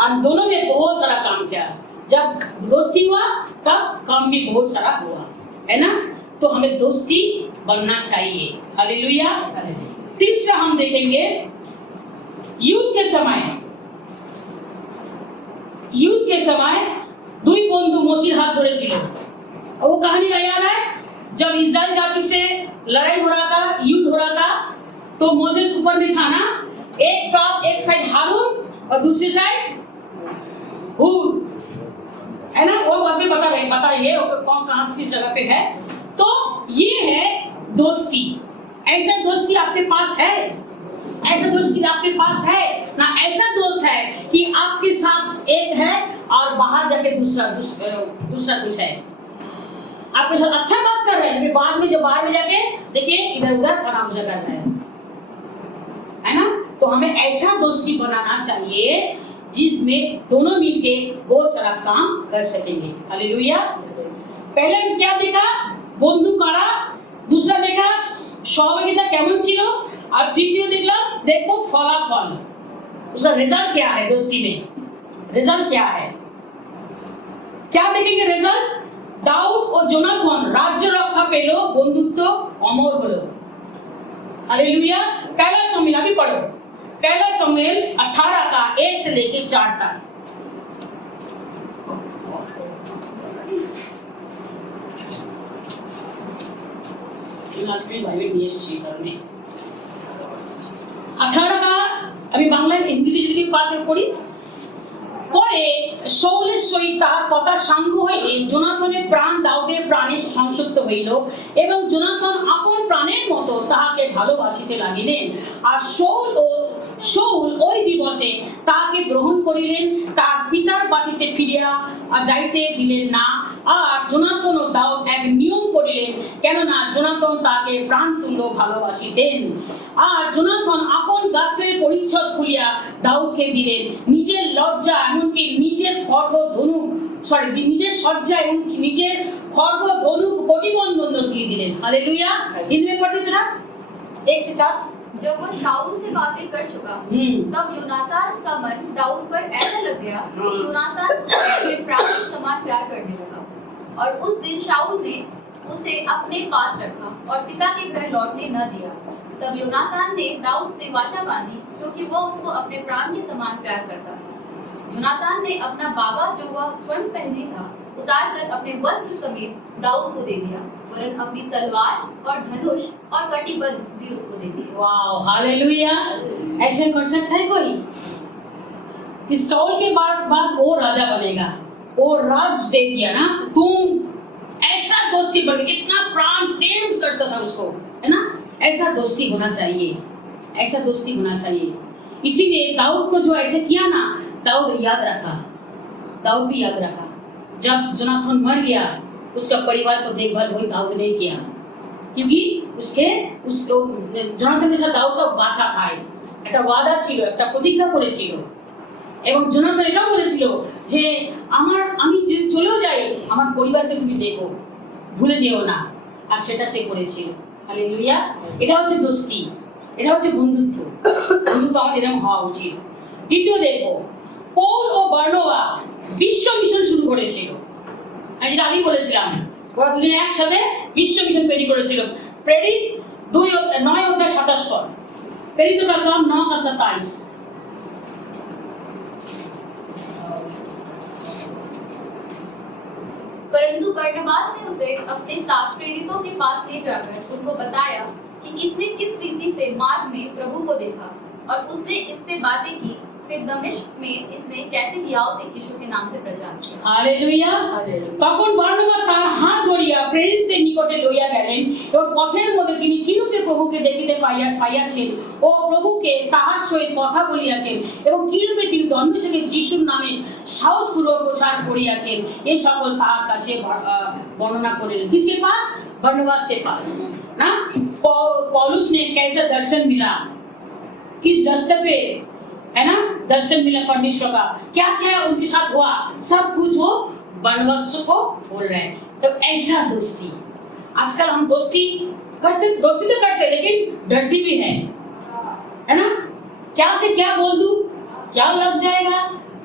और दोनों ने बहुत सारा काम किया। जब दोस्ती हुआ तब काम भी बहुत सारा हुआ, है ना? तो हमें दोस्ती बनना चाहिए। हालेलुया। तीसरा हम देखेंगे युद्ध के समय দুই বন্ধু মসির হাত ধরেছিল। और वो कहानी याद है जब इस्राएल जाति से लड़ाई हो रहा था, युद्ध हो रहा था, तो मोसेस ऊपर में था ना, एक साइड हारून और दूसरी साइड हूर, है ना? वो बात भी बताएंगे कौन कहाँ किस जगह पे है। तो ये है दोस्ती। ऐसा दोस्ती आपके पास है? ऐसा दोस्ती आपके पास है ना? ऐसा दोस्त है कि आपके साथ एक है और बाहर जाके दूसरा कुछ है, आपके साथ अच्छा बात कर रहे हैं लेकिन बाद में जो बाहर में जाके देखिए इधर उधर खराब कर रहा है ना? तो हमें ऐसा दोस्ती बनाना चाहिए जिसमें दोनों मिलके बहुत सारा काम कर सकेंगे। हालेलुया। पहले क्या देखा? বন্ধু কারা, दूसरा देखा सहयोगिता কেমন ছিল, और तृतीय देखो फलाफल, उसका रिजल्ट क्या है। दोस्ती में रिजल्ट क्या है, क्या देखेंगे रिजल्ट? दाऊद और जोनाथन राज्य रक्षा पेलो, बंधुत्व अमर हलो। हालेलुया। पहला शमूएल अभी पढ़ो, पहला शमूएल 18 का 1 से लेकर 4 तक। में 18 का আমি বাংলায় হিন্দিতে যদি পাঠ করি, পরে শাউলের সহিত তাহার কথা সাঙ্গ হইলে জোনাথনের প্রাণ দাউদের প্রাণে সংযুক্ত হইল এবং জোনাথন আপন প্রাণের মতো তাহাকে ভালোবাসিতে লাগিলেন। আর শাউল ওই দিবসে তাহাকে গ্রহণ করিলেন, তার পিতার বাটিতে ফিরিয়া যাইতে দিলেন না। আর জোনাথন ও দাউদ এক নিয়ম করিলেন, কেননা জোনাথন তাকে প্রাণ তুল্য ভালোবাসিতেন। আর জোনাথন আপন গাত্রের পরিচ্ছদ খুলিয়া দাউদকে দিলেন, নিজের লজ্জা এমনকি নিজের খড়গ ধনুক নিজের সজ্জা এমনকি নিজের খড়গ ধনুক কটিবন্ধন দিয়ে দিলেন। हालेलुया। हिंदी में पढ़ी जरा 1 से 4। जब वो शाऊल से बातें कर चुका तब योनातान का मन दाऊद पर ऐसा लग गया कि योनातान उसके प्राण के समान प्यार करने लगा। और उस दिन शाऊल ने उसे अपने पास रखा और पिता के घर लौटने न दिया। तब योनातान ने दाऊद से वाचा बांधी क्योंकि वह उसको अपने प्राण के समान प्यार करता था। योनातान ने अपना बागा जो वह स्वयं पहने था उतारकर अपने वस्त्र समेत दाऊद को दे दिया, वरन अपनी तलवार और धनुष और कटिबद्ध भी उसको दे दिया। Wow, hallelujah. ऐसे कर सकता है कोई कि सौल के बाद वो राजा बनेगा, वो राज दे दिया ना, तुम ऐसा दोस्ती बन गया, इतना प्राण प्रेम करता था उसको, है ना। ऐसा दोस्ती होना चाहिए, ऐसा दोस्ती होना चाहिए। इसीलिए दाऊद को जो ऐसे किया ना, दाऊद याद रखा, दाऊद भी याद रखा। जब जोनाथन मर गया, उसका परिवार को देखभाल वही दाऊद ने किया, क्योंकि उसको जोनाथনের সাথে দাউদ বাঁচা খায়, একটা ওয়াদা ছিল, একটা প্রতিজ্ঞা করেছিল। এবং জোনাথন এটাও বলেছিল যে আমি যদি চলেও যাই, আমার পরিবারকে তুমি দেখো, ভুলে যেও না। আর সেটা সে করেছিল। হালেলুয়া। এটা হচ্ছে দোস্তি, এটা হচ্ছে বন্ধুত্ব। বন্ধুত্ব আমাদের এরকম হওয়া উচিত। দ্বিতীয় দেখো, পৌল ও বার্নাবা বিশ্ব মিশন শুরু করেছিল। আমি যেটা আগেই বলেছিলাম, ওরা দুজনে একসাথে বিশ্ব মিশন তৈরি করেছিল। প্রেরিত 9:27 পদ, प्रेरितों का काम 9:27। परंतु बरनबास ने उसे अपने साथ प्रेरितों के पास ले जाकर उनको बताया कि इसने किस रीति से मार्ग में प्रभु को देखा और उसने इससे बातें की। फिर दमिश्क में इसने कैसे हियाव से यीशु के नाम से प्रचार किया। हालेलुया। তখন বার্নাবা তার হাত ধরিয়া প্রেরিতদের নিকটে লইয়া গেলেন এবং পথের মধ্যে তিনি কিরূপে প্রভুকে দেখিতে পাইয়াছেন ও প্রভুকে তাহার সহিত কথা বলিয়াছেন এবং কিরূপে তিনি দমিশ্কে যিশুর নামে সাহসপূর্বক প্রচার করিয়াছেন, এই সকল তাহার কাছে বর্ণনা করিলেন। किसके पास? बरनबास के पास ना। पौलुस ने कैसा दर्शन मिला, किस रास्ते पे, है ना, दर्शन मिला परमेश्वर का, क्या क्या उनके साथ हुआ, सब कुछ वो बरनबास को बोल रहे हैं। तो ऐसा दोस्ती, आजकल हम दोस्ती तो करते लेकिन डरती भी है ना। क्या से क्या बोल दूं, क्या लग जाएगा,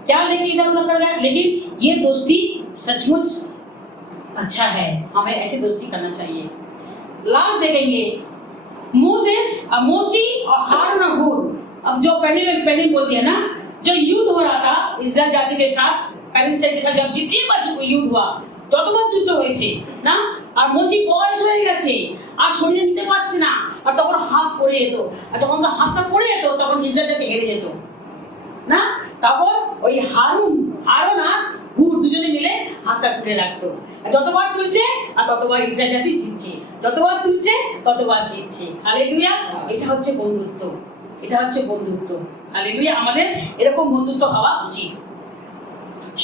क्या लेके इधर उधर कर गया। लेकिन ये दोस्ती सचमुच अच्छा है, हमें ऐसी दोस्ती करना चाहिए। लास्ट देखेंगे, मोसी और हारून और हूर। अब जो पहले बोल दिया ना, जो युद्ध हो रहा था इस्राएल जाति के साथ, पैलेस्टाइन के साथ, जब जितनी बार युद्ध हुआ, যতবার যুদ্ধ হয়েছে না, আর মোসি বয়স হয়ে গেছে, আর শরীরে নিতে পারছে না, আর তখন হাত পড়ে যেত, আর যখন হাতটা পড়ে যেত তখন ইসরায়েল জাতি হেরে যেত না। তখন ওই হারুন আর হুর দুজনে মিলে হাতটা তুলে রাখতো, যতবার তুলছে আর ততবার ইসরায়েল জাতি জিতছে, যতবার তুলছে ততবার জিতছে। হালেলুয়া। এটা হচ্ছে বন্ধুত্ব, এটা হচ্ছে বন্ধুত্ব। হালেলুয়া। আমাদের এরকম বন্ধুত্ব হওয়া উচিত।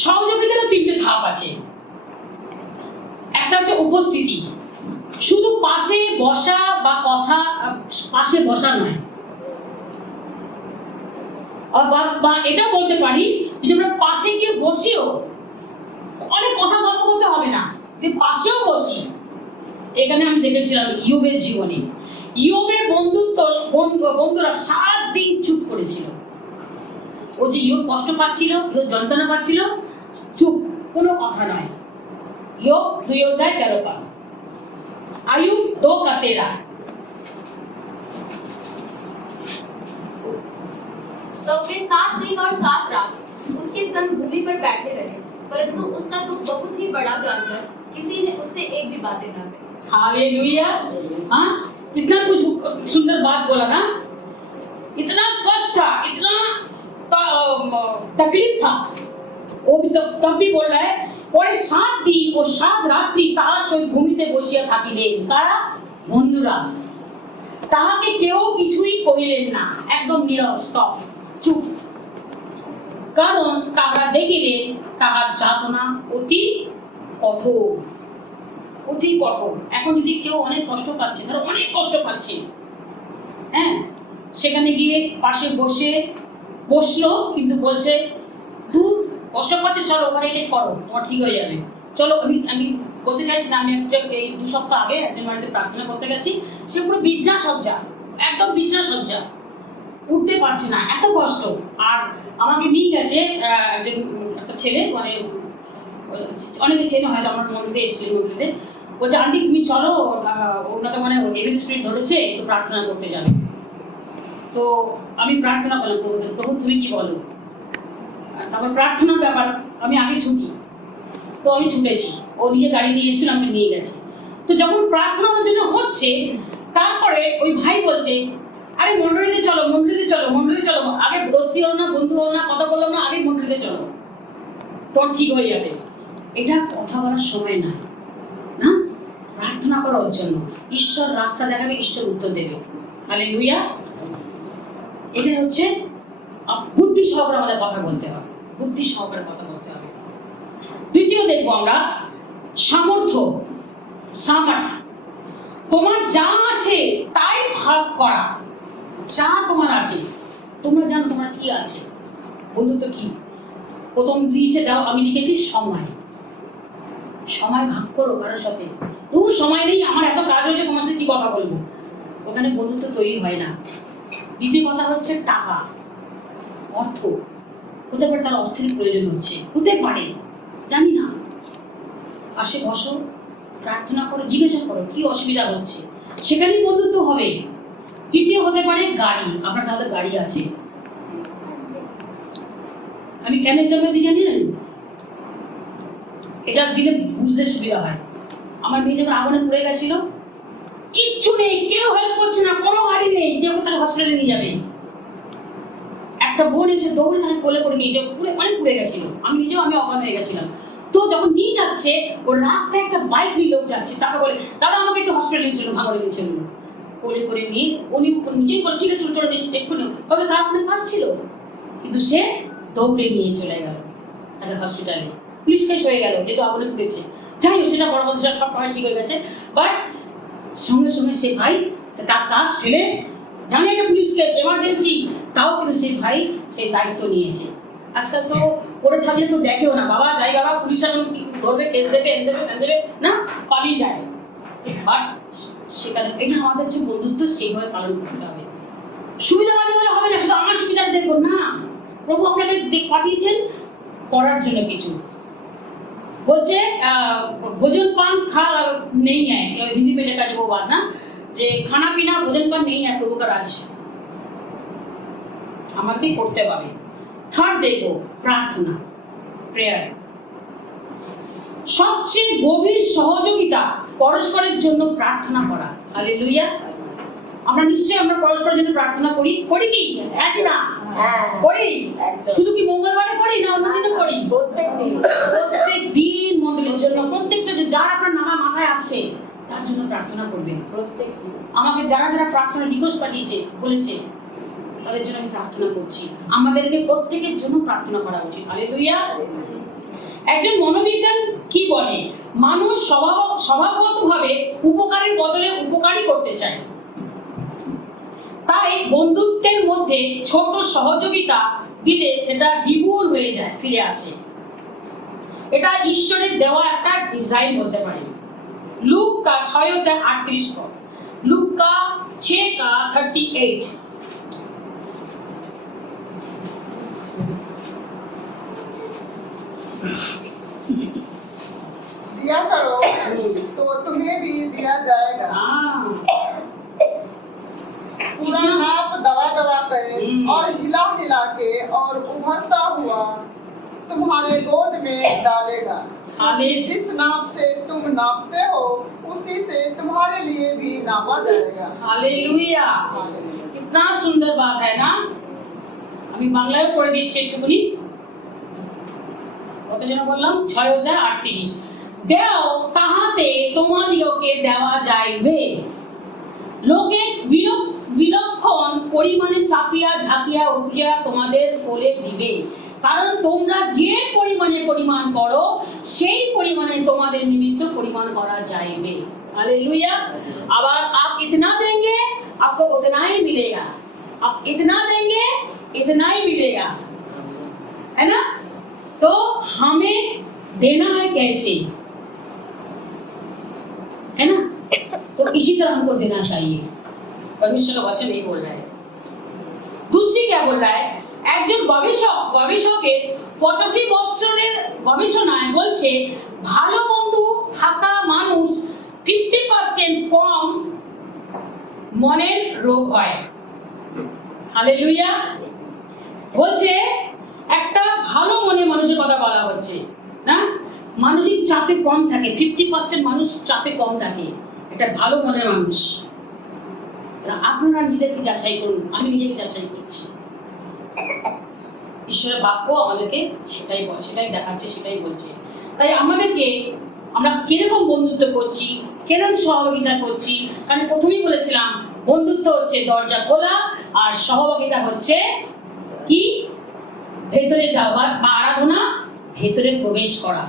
সহযোগিতারও 3টে ধাপ আছে। একটা হচ্ছে উপস্থিতি, শুধু পাশে বসা বা কথা, পাশে বসা নয়, বা এটা বলতে পারি যদি আমরা পাশে গিয়ে বসিও, অনেক কথা গল্প করতে হবে না, যে পাশেও বসি। এখানে আমি দেখেছিলাম ইয়োবের জীবনে, ইয়োবের বন্ধুরা 7 দিন চুপ করেছিল। ও যে ইয়োব কষ্ট পাচ্ছিল, ইয়োব যন্ত্রণা পাচ্ছিল, চুপ, কোনো কথা নয়। ইয়োব 2:13 পদ, আয়ুব 2:13। तो वे 7 दिन और 7 रात उसके संग भूमि पर बैठे रहे, परंतु उसका दुख बहुत ही बड़ा जानकर किसी ने उससे एक भी बातें न कही। हालेलुया। हाँ, कितना कुछ सुंदर बात बोला ना। इतना कष्ट था, इतना तकलीफ था, वो भी तब भी बोल रहा है, পরে 7 দিন ও 7 রাত্রি তাহার সহিত ভূমিতে বসিয়া থাকিলেন। কারা? বন্ধুরা। তাহাকে কেউ কিছুই কহিলেন না, একদম নীরব, স্তব, চুপ। কারণ তাহারা দেখিলেন তাহার যাতনা অতি কঠোর, অতি কঠোর। এখন যদি কেউ অনেক কষ্ট পাচ্ছে, ধরো অনেক কষ্ট পাচ্ছে, হ্যাঁ, সেখানে গিয়ে পাশে বসলো, কিন্তু বলছে তুই কষ্ট পাচ্ছে, চলো ওখানে এটা করো, তোমার ঠিক হয়ে যাবে, চলো। আমি বলতে চাইছি না, আমি এই 2 সপ্তাহ আগে একজন বাড়িতে প্রার্থনা করতে গেছি, সে পুরো বিছনা সজ্জা, একদম বিছনা সজ্জা, উঠতে পারছে না, এত কষ্ট। আর আমাকে নিয়ে গেছে একটা ছেলে, মানে অনেকে চেনে হয়তো, আমার মন্দিরে এসেছিল, মন্দিরে বলছে আন্টি তুমি চলো, ওনাকে মানে এভিল স্পিরিট ধরেছে, একটু প্রার্থনা করতে যাবে। তো আমি প্রার্থনা করলাম, প্রভু তুমি কি বলো। তারপর প্রার্থনার ব্যাপার, আমি আগে ছুটি, তো আমি ছুটেছি, ও নিজে গাড়ি নিয়ে এসেছিল, আমাকে নিয়ে গেছে। তো যখন প্রার্থনা জন্য হচ্ছে, তারপরে ওই ভাই বলছে আরে মন্ডলীতে চলো, মন্ডলীতে চলো, মন্ডলীতে চলো, আগে দোস্তি হলো না, বন্ধু হলো না, কথা বললাম না, আগে মন্ডলীতে চলো, তোর ঠিক হয়ে যাবে। এটা কথা বলার সময় না, না, প্রার্থনা করো ওর জন্য। ঈশ্বর রাস্তা দেখাবে, ঈশ্বর উত্তর দেবে। হালেলুয়া। এটা হচ্ছে বুদ্ধি সহকারে আমাদের কথা বলতে হবে, বুদ্ধি সহকারে কথা বলতে হবে। দ্বিতীয় দেখবো আমরা সামর্থ্য, সামর্থ্য। তোমার যা আছে তাই ভাগ করা, যা তোমার আছে, তোমরা জানো তোমার কি আছে। বন্ধুত্ব কি? প্রথম দিয়েছে দাও, আমি লিখেছি সময়। সময় ভাগ করো কারোর সাথে। সময় নেই, আমার এত কাজ হয়েছে, তোমার সাথে কি কথা বলবো, ওখানে বন্ধুত্ব তৈরি হয় না। দ্বিতীয় কথা হচ্ছে টাকা, অর্থ। হতে পারে তার অর্থের প্রয়োজন হচ্ছে, হতে পারে, জানি না। পাশে বসো, প্রার্থনা করো, জিজ্ঞাসা করো কি অসুবিধা হচ্ছে, সেখানেই বন্ধুত্ব হবে। তৃতীয় হতে পারে গাড়ি, আপনার তাহলে গাড়ি আছে। আমি কেন এক্সাম্পল দিই জানেন? এটা দিলে বুঝতে সুবিধা হয়। আমার মেয়ে যখন আগুনে পুড়ে গেছিল, কিচ্ছু নেই, কেউ হেল্প করছে না, কোনো গাড়ি নেই যে তাকে হসপিটালে নিয়ে যাবে। একটা বোন এসে দৌড়ে তাকে কোলে করে নিয়ে যাও, পুরো অনেক পুড়ে গেছিল। আমি অবাক হয়ে গেছিলাম। তো যখন নিয়ে যাচ্ছে, ওর রাস্তায় একটা বাইক নিয়ে লোক যাচ্ছে, তাকে বলে দাদা আমাকে একটু হসপিটালে নিয়ে চলুন, ভাঙড়ে নিয়ে চলুন। কোলে করে নিয়ে উনি নিজেই বলে ঠিক আছে চলে এক্ষুনি, তবে তার অনেক কাজ ছিল, কিন্তু সে দৌড়ে নিয়ে চলে গেল তাকে হসপিটালে। পুলিশ কেস হয়ে গেল, যেহেতু আগুনে পুড়েছে। যাই হোক, সেটা বড় কথা, সেটা সব ঠিক হয়ে গেছে। বাট সঙ্গে সঙ্গে সে ভাই তার কাজ ফেলে, জানি একটা পুলিশ কেস এমার্জেন্সি, তাও কিন্তু সেই ভাই সেই দায়িত্ব নিয়েছে। আজকাল তো করে থাকলে তো দেখেও না, বাবা যাই বাবা, পুলিশ এখন ধরবে, কেস দেবে, এন দেবে, তেন দেবে, না, পালিয়ে যায়। বাট সেখানে এটা আমাদের যে বন্ধুত্ব, সেইভাবে পালন করতে হবে। সুবিধাবাদী হলে হবে না, শুধু আমার সুবিধা দেখবো না। প্রভু আপনাকে পাঠিয়েছেন করার জন্য কিছু। বলছে भोजन पान खा नहीं है, हिंदी में लिखा है वो बात ना, যে খানা পিনা ভোজন পান নেই है प्रभु का राज, আমাকেই করতে হবে। থার্ড দেখো প্রার্থনা, প্রেয়ার। সবচেয়ে গভীর সহযোগিতা পরস্পরের জন্য প্রার্থনা করা। হালেলুয়া। আমরা নিশ্চয়ই আমরা পরস্পরের জন্য প্রার্থনা করি, করি কি? একই না করি? শুধু কি মঙ্গলবারে করি না অন্য দিনও করি? প্রত্যেক দিন মন্দিরের জন্য, প্রত্যেকটা যার আপনার নামা মাথায় আসছে তার জন্য প্রার্থনা করবেন। প্রত্যেক আমাকে যারা যারা প্রার্থনা রিকোয়েস্ট পাঠিয়েছে, বলেছে, তাদের জন্য আমি প্রার্থনা করছি। আমাদেরকে প্রত্যেকের জন্য প্রার্থনা করা উচিত। হালেলুয়া। একজন মনোবিজ্ঞান কি বলে? মানুষ স্বভাবগতভাবে উপকারের বদলে উপকারই করতে চায়। তাই বন্ধুত্বের মধ্যে ছোট সহযোগিতা দিলে সেটা দ্বিগুণ হয়ে যায়, ফিরে আসে। এটা ঈশ্বরের দেওয়া একটা ডিজাইন হতে পারে। लूक का 6:38 को, लूक का 6:38। दिया करो तो तुम्हें भी दिया जाएगा, पूरा नाप दबा दबा कर और हिला हिला के और उभरता हुआ तुम्हारे गोद में डालेगा। जिस नाप से तुम नापते हो उसी से तुम्हारे लिए भी नापा जाएगा। हालेलुया। कितना सुंदर बात है ना। আমি বাংলায় পড়ে দিচ্ছি একটুখানি। কত যেন বললাম? 6:38। দেও তাহাতে তোমাদিগকে দেওয়া যাইবে, লোকে বিলক্ষণ পরিমাণে চাপিয়া ঝাঁকিয়া উঠিয়া তোমাদের কোলে দিবে, কারণ তোমরা যে পরিমাণে পরিমাণ করো সেই পরিমাণে তোমাদের নিমিত্ত পরিমাণ করা যাইবে। हालेलुया। আবার आप इतना देंगे आपको उतना ही मिलेगा, आप इतना देंगे इतना ही मिलेगा, है ना। तो हमें देना है कैसे, है ना। तो इसी तरह हमको देना चाहिए। परमेश्वर का वचन नहीं बोल रहा है। दूसरी क्या बोल रहा है? একজন গবেষকের 85 বছরের গবেষণায় বলছে ভালো বন্ধু থাকা মানুষ 50% কম মনের রোগ হয়। হালেলুয়া। বলছে একটা ভালো মনের মানুষের কথা বলা হচ্ছে না, মানসিক চাপে কম থাকে, 50% মানুষ চাপে কম থাকে, একটা ভালো মনের মানুষ। আপনারা নিজেদেরকে যাচাই করুন, আমি নিজেকে যাচাই করছি। ঈশ্বরের বাক্য আমাদেরকে সেটাই বলে, সেটাই দেখাচ্ছে, সেটাই বলছে। তাই আমাদেরকে আমরা কিরকম বন্ধুত্ব করছি, কেন সহযোগিতা করছি, কারণ প্রথমেই বলেছিলাম বন্ধুত্ব হচ্ছে দরজা খোলা আর সহযোগিতা হচ্ছে কি ভেতরে যাওয়ার বা আরাধনা ভেতরে প্রবেশ করা,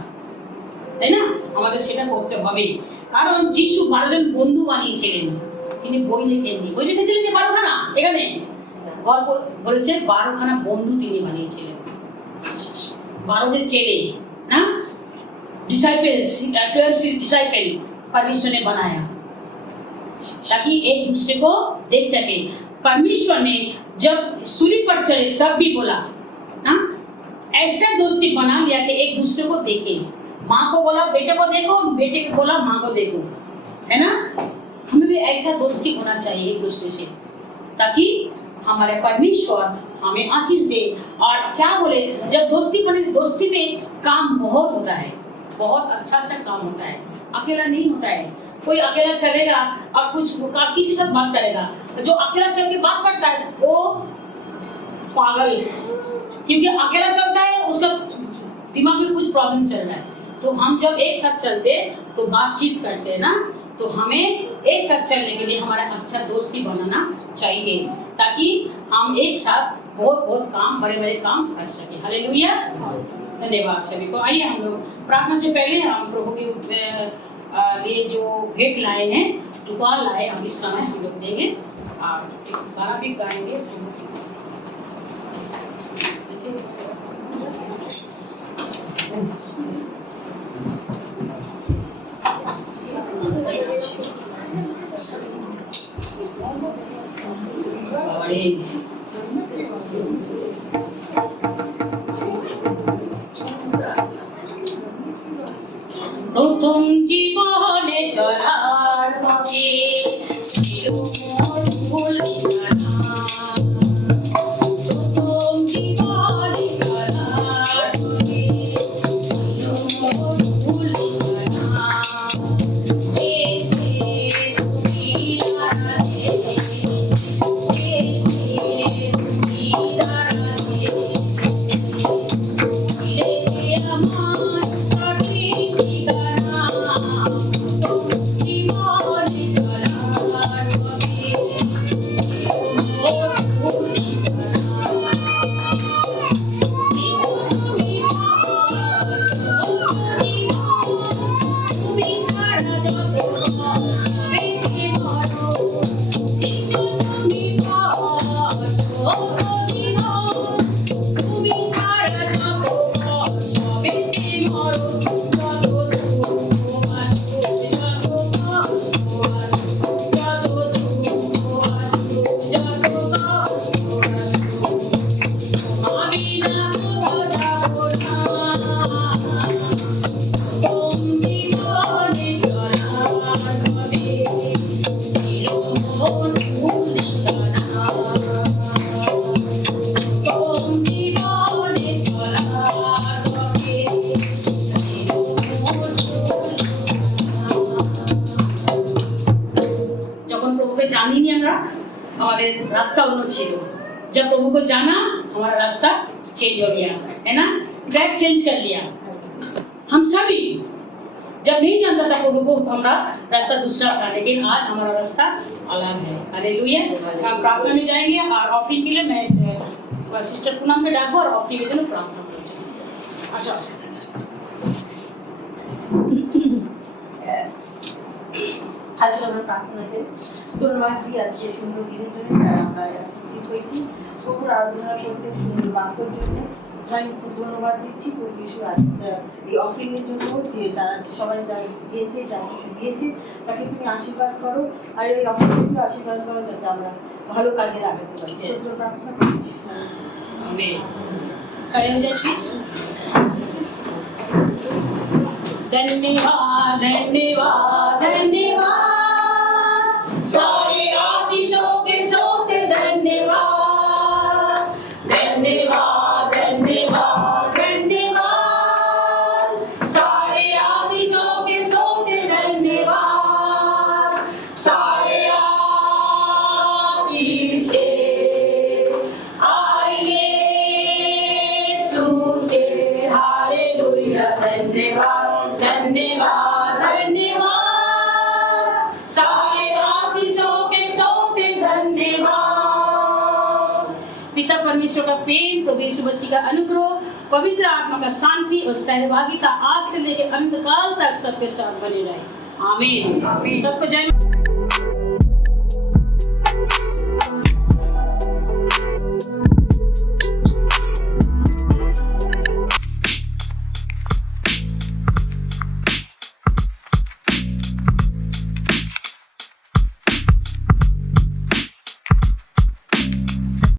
তাই না? আমাদের সেটা করতে হবে। কারণ যিশু 12 জন বন্ধু বানিয়েছিলেন, তিনি বই লিখেননি। বই লিখেছিলেন যে 12খানা, এখানে গল্প বলেছে 12খানা বন্ধু তিনি বানিয়েছিলেন। 12 যে चेले ना डिसाइपल 12 डिसाइपल परमेश्वर ने बनाया ताकि एक दूसरे को देख सके। परमेश्वर ने जब सूली पर चढ़े तब भी बोला ना, ऐसा दोस्ती बना लिया कि एक दूसरे को देखे। माँ को बोला बेटे को देखो, बेटे को बोला माँ को देखो, है ना? हमें भी ऐसा दोस्ती होना चाहिए एक दूसरे से, ताकि हमारे परमेश्वर हमें आशीष दे। और क्या बोले, जब दोस्ती बने, दोस्ती में काम बहुत होता है, बहुत अच्छा अच्छा काम होता है, अकेला नहीं होता है। कोई अकेला चलेगा और कुछ किसी से बात करेगा, जो अकेला चल के बात करता है वो पागल, क्योंकि अकेला चलता है उसका दिमाग में कुछ प्रॉब्लम चल रहा है। तो हम जब एक साथ चलते तो बातचीत करते हैं ना, तो हमें एक साथ चलने के लिए हमारा अच्छा दोस्ती बनाना चाहिए, ताकि हम एक साथ बहुत बहुत काम, बड़े बड़े काम कर सके। हालेलुया, धन्यवाद सभी को। आइए हम लोग प्रार्थना से पहले हम प्रभु के लिए जो भेंट लाए हैं, दुकान लाए, हम इस समय हम लोग देंगे और गाना भी गाएंगे। প্রথম জীবনে চলার পথে প্রথম জীবনে চলার हमारे रास्ता उन्नत ছিল। जब प्रभु को जाना हमारा रास्ता चेंज हो गया, है ना? ट्रैक चेंज कर लिया। हम सभी जब नहीं जानता था प्रभु को, हमारा रास्ता दूसरा था, लेकिन आज हमारा रास्ता अलग है। हालेलुया। हम प्रार्थना में जाएंगे और ऑफरिंग के लिए मैं सिस्टर पूनम के डाकू और ऑफरिंग के लिए प्रार्थना करेंगे। अच्छा আজকে আমরা প্রার্থনা করি। ধন্যবাদ দিই আজকে সুন্দর দিনের জন্য আমরা উপস্থিত হয়েছি। প্রভুর আরাধনা করতে সুন্দর বাক্যের জন্য ধন্যবাদ দিচ্ছি প্রভু যিশু। আজকে এই অফারিং এর জন্য যে তারা সবাই যা দিয়েছে, যা কিছু দিয়েছে তাকে তুমি আশীর্বাদ করো, আর এই অফারিংকে আশীর্বাদ করো যাতে আমরা ভালো কাজে লাগাতে পারি। সুন্দর প্রার্থনা করি। आमीन। खड़े हो जाइए। धन्यवाद धन्यवाद धन्यवाद, सारे आशीषों के सोते धन्यवाद धन्यवाद धन्यवाद धन्यवाद, सारे आशीषों के सोते धन्यवाद, सारे परमेश्वर का प्रेम, प्रभु यीशु मसीह का अनुग्रह, पवित्र आत्मा का शांति और सहभागिता आज से लेकर अनंत काल तक सबके साथ बने रहे। आमीन। सबको जय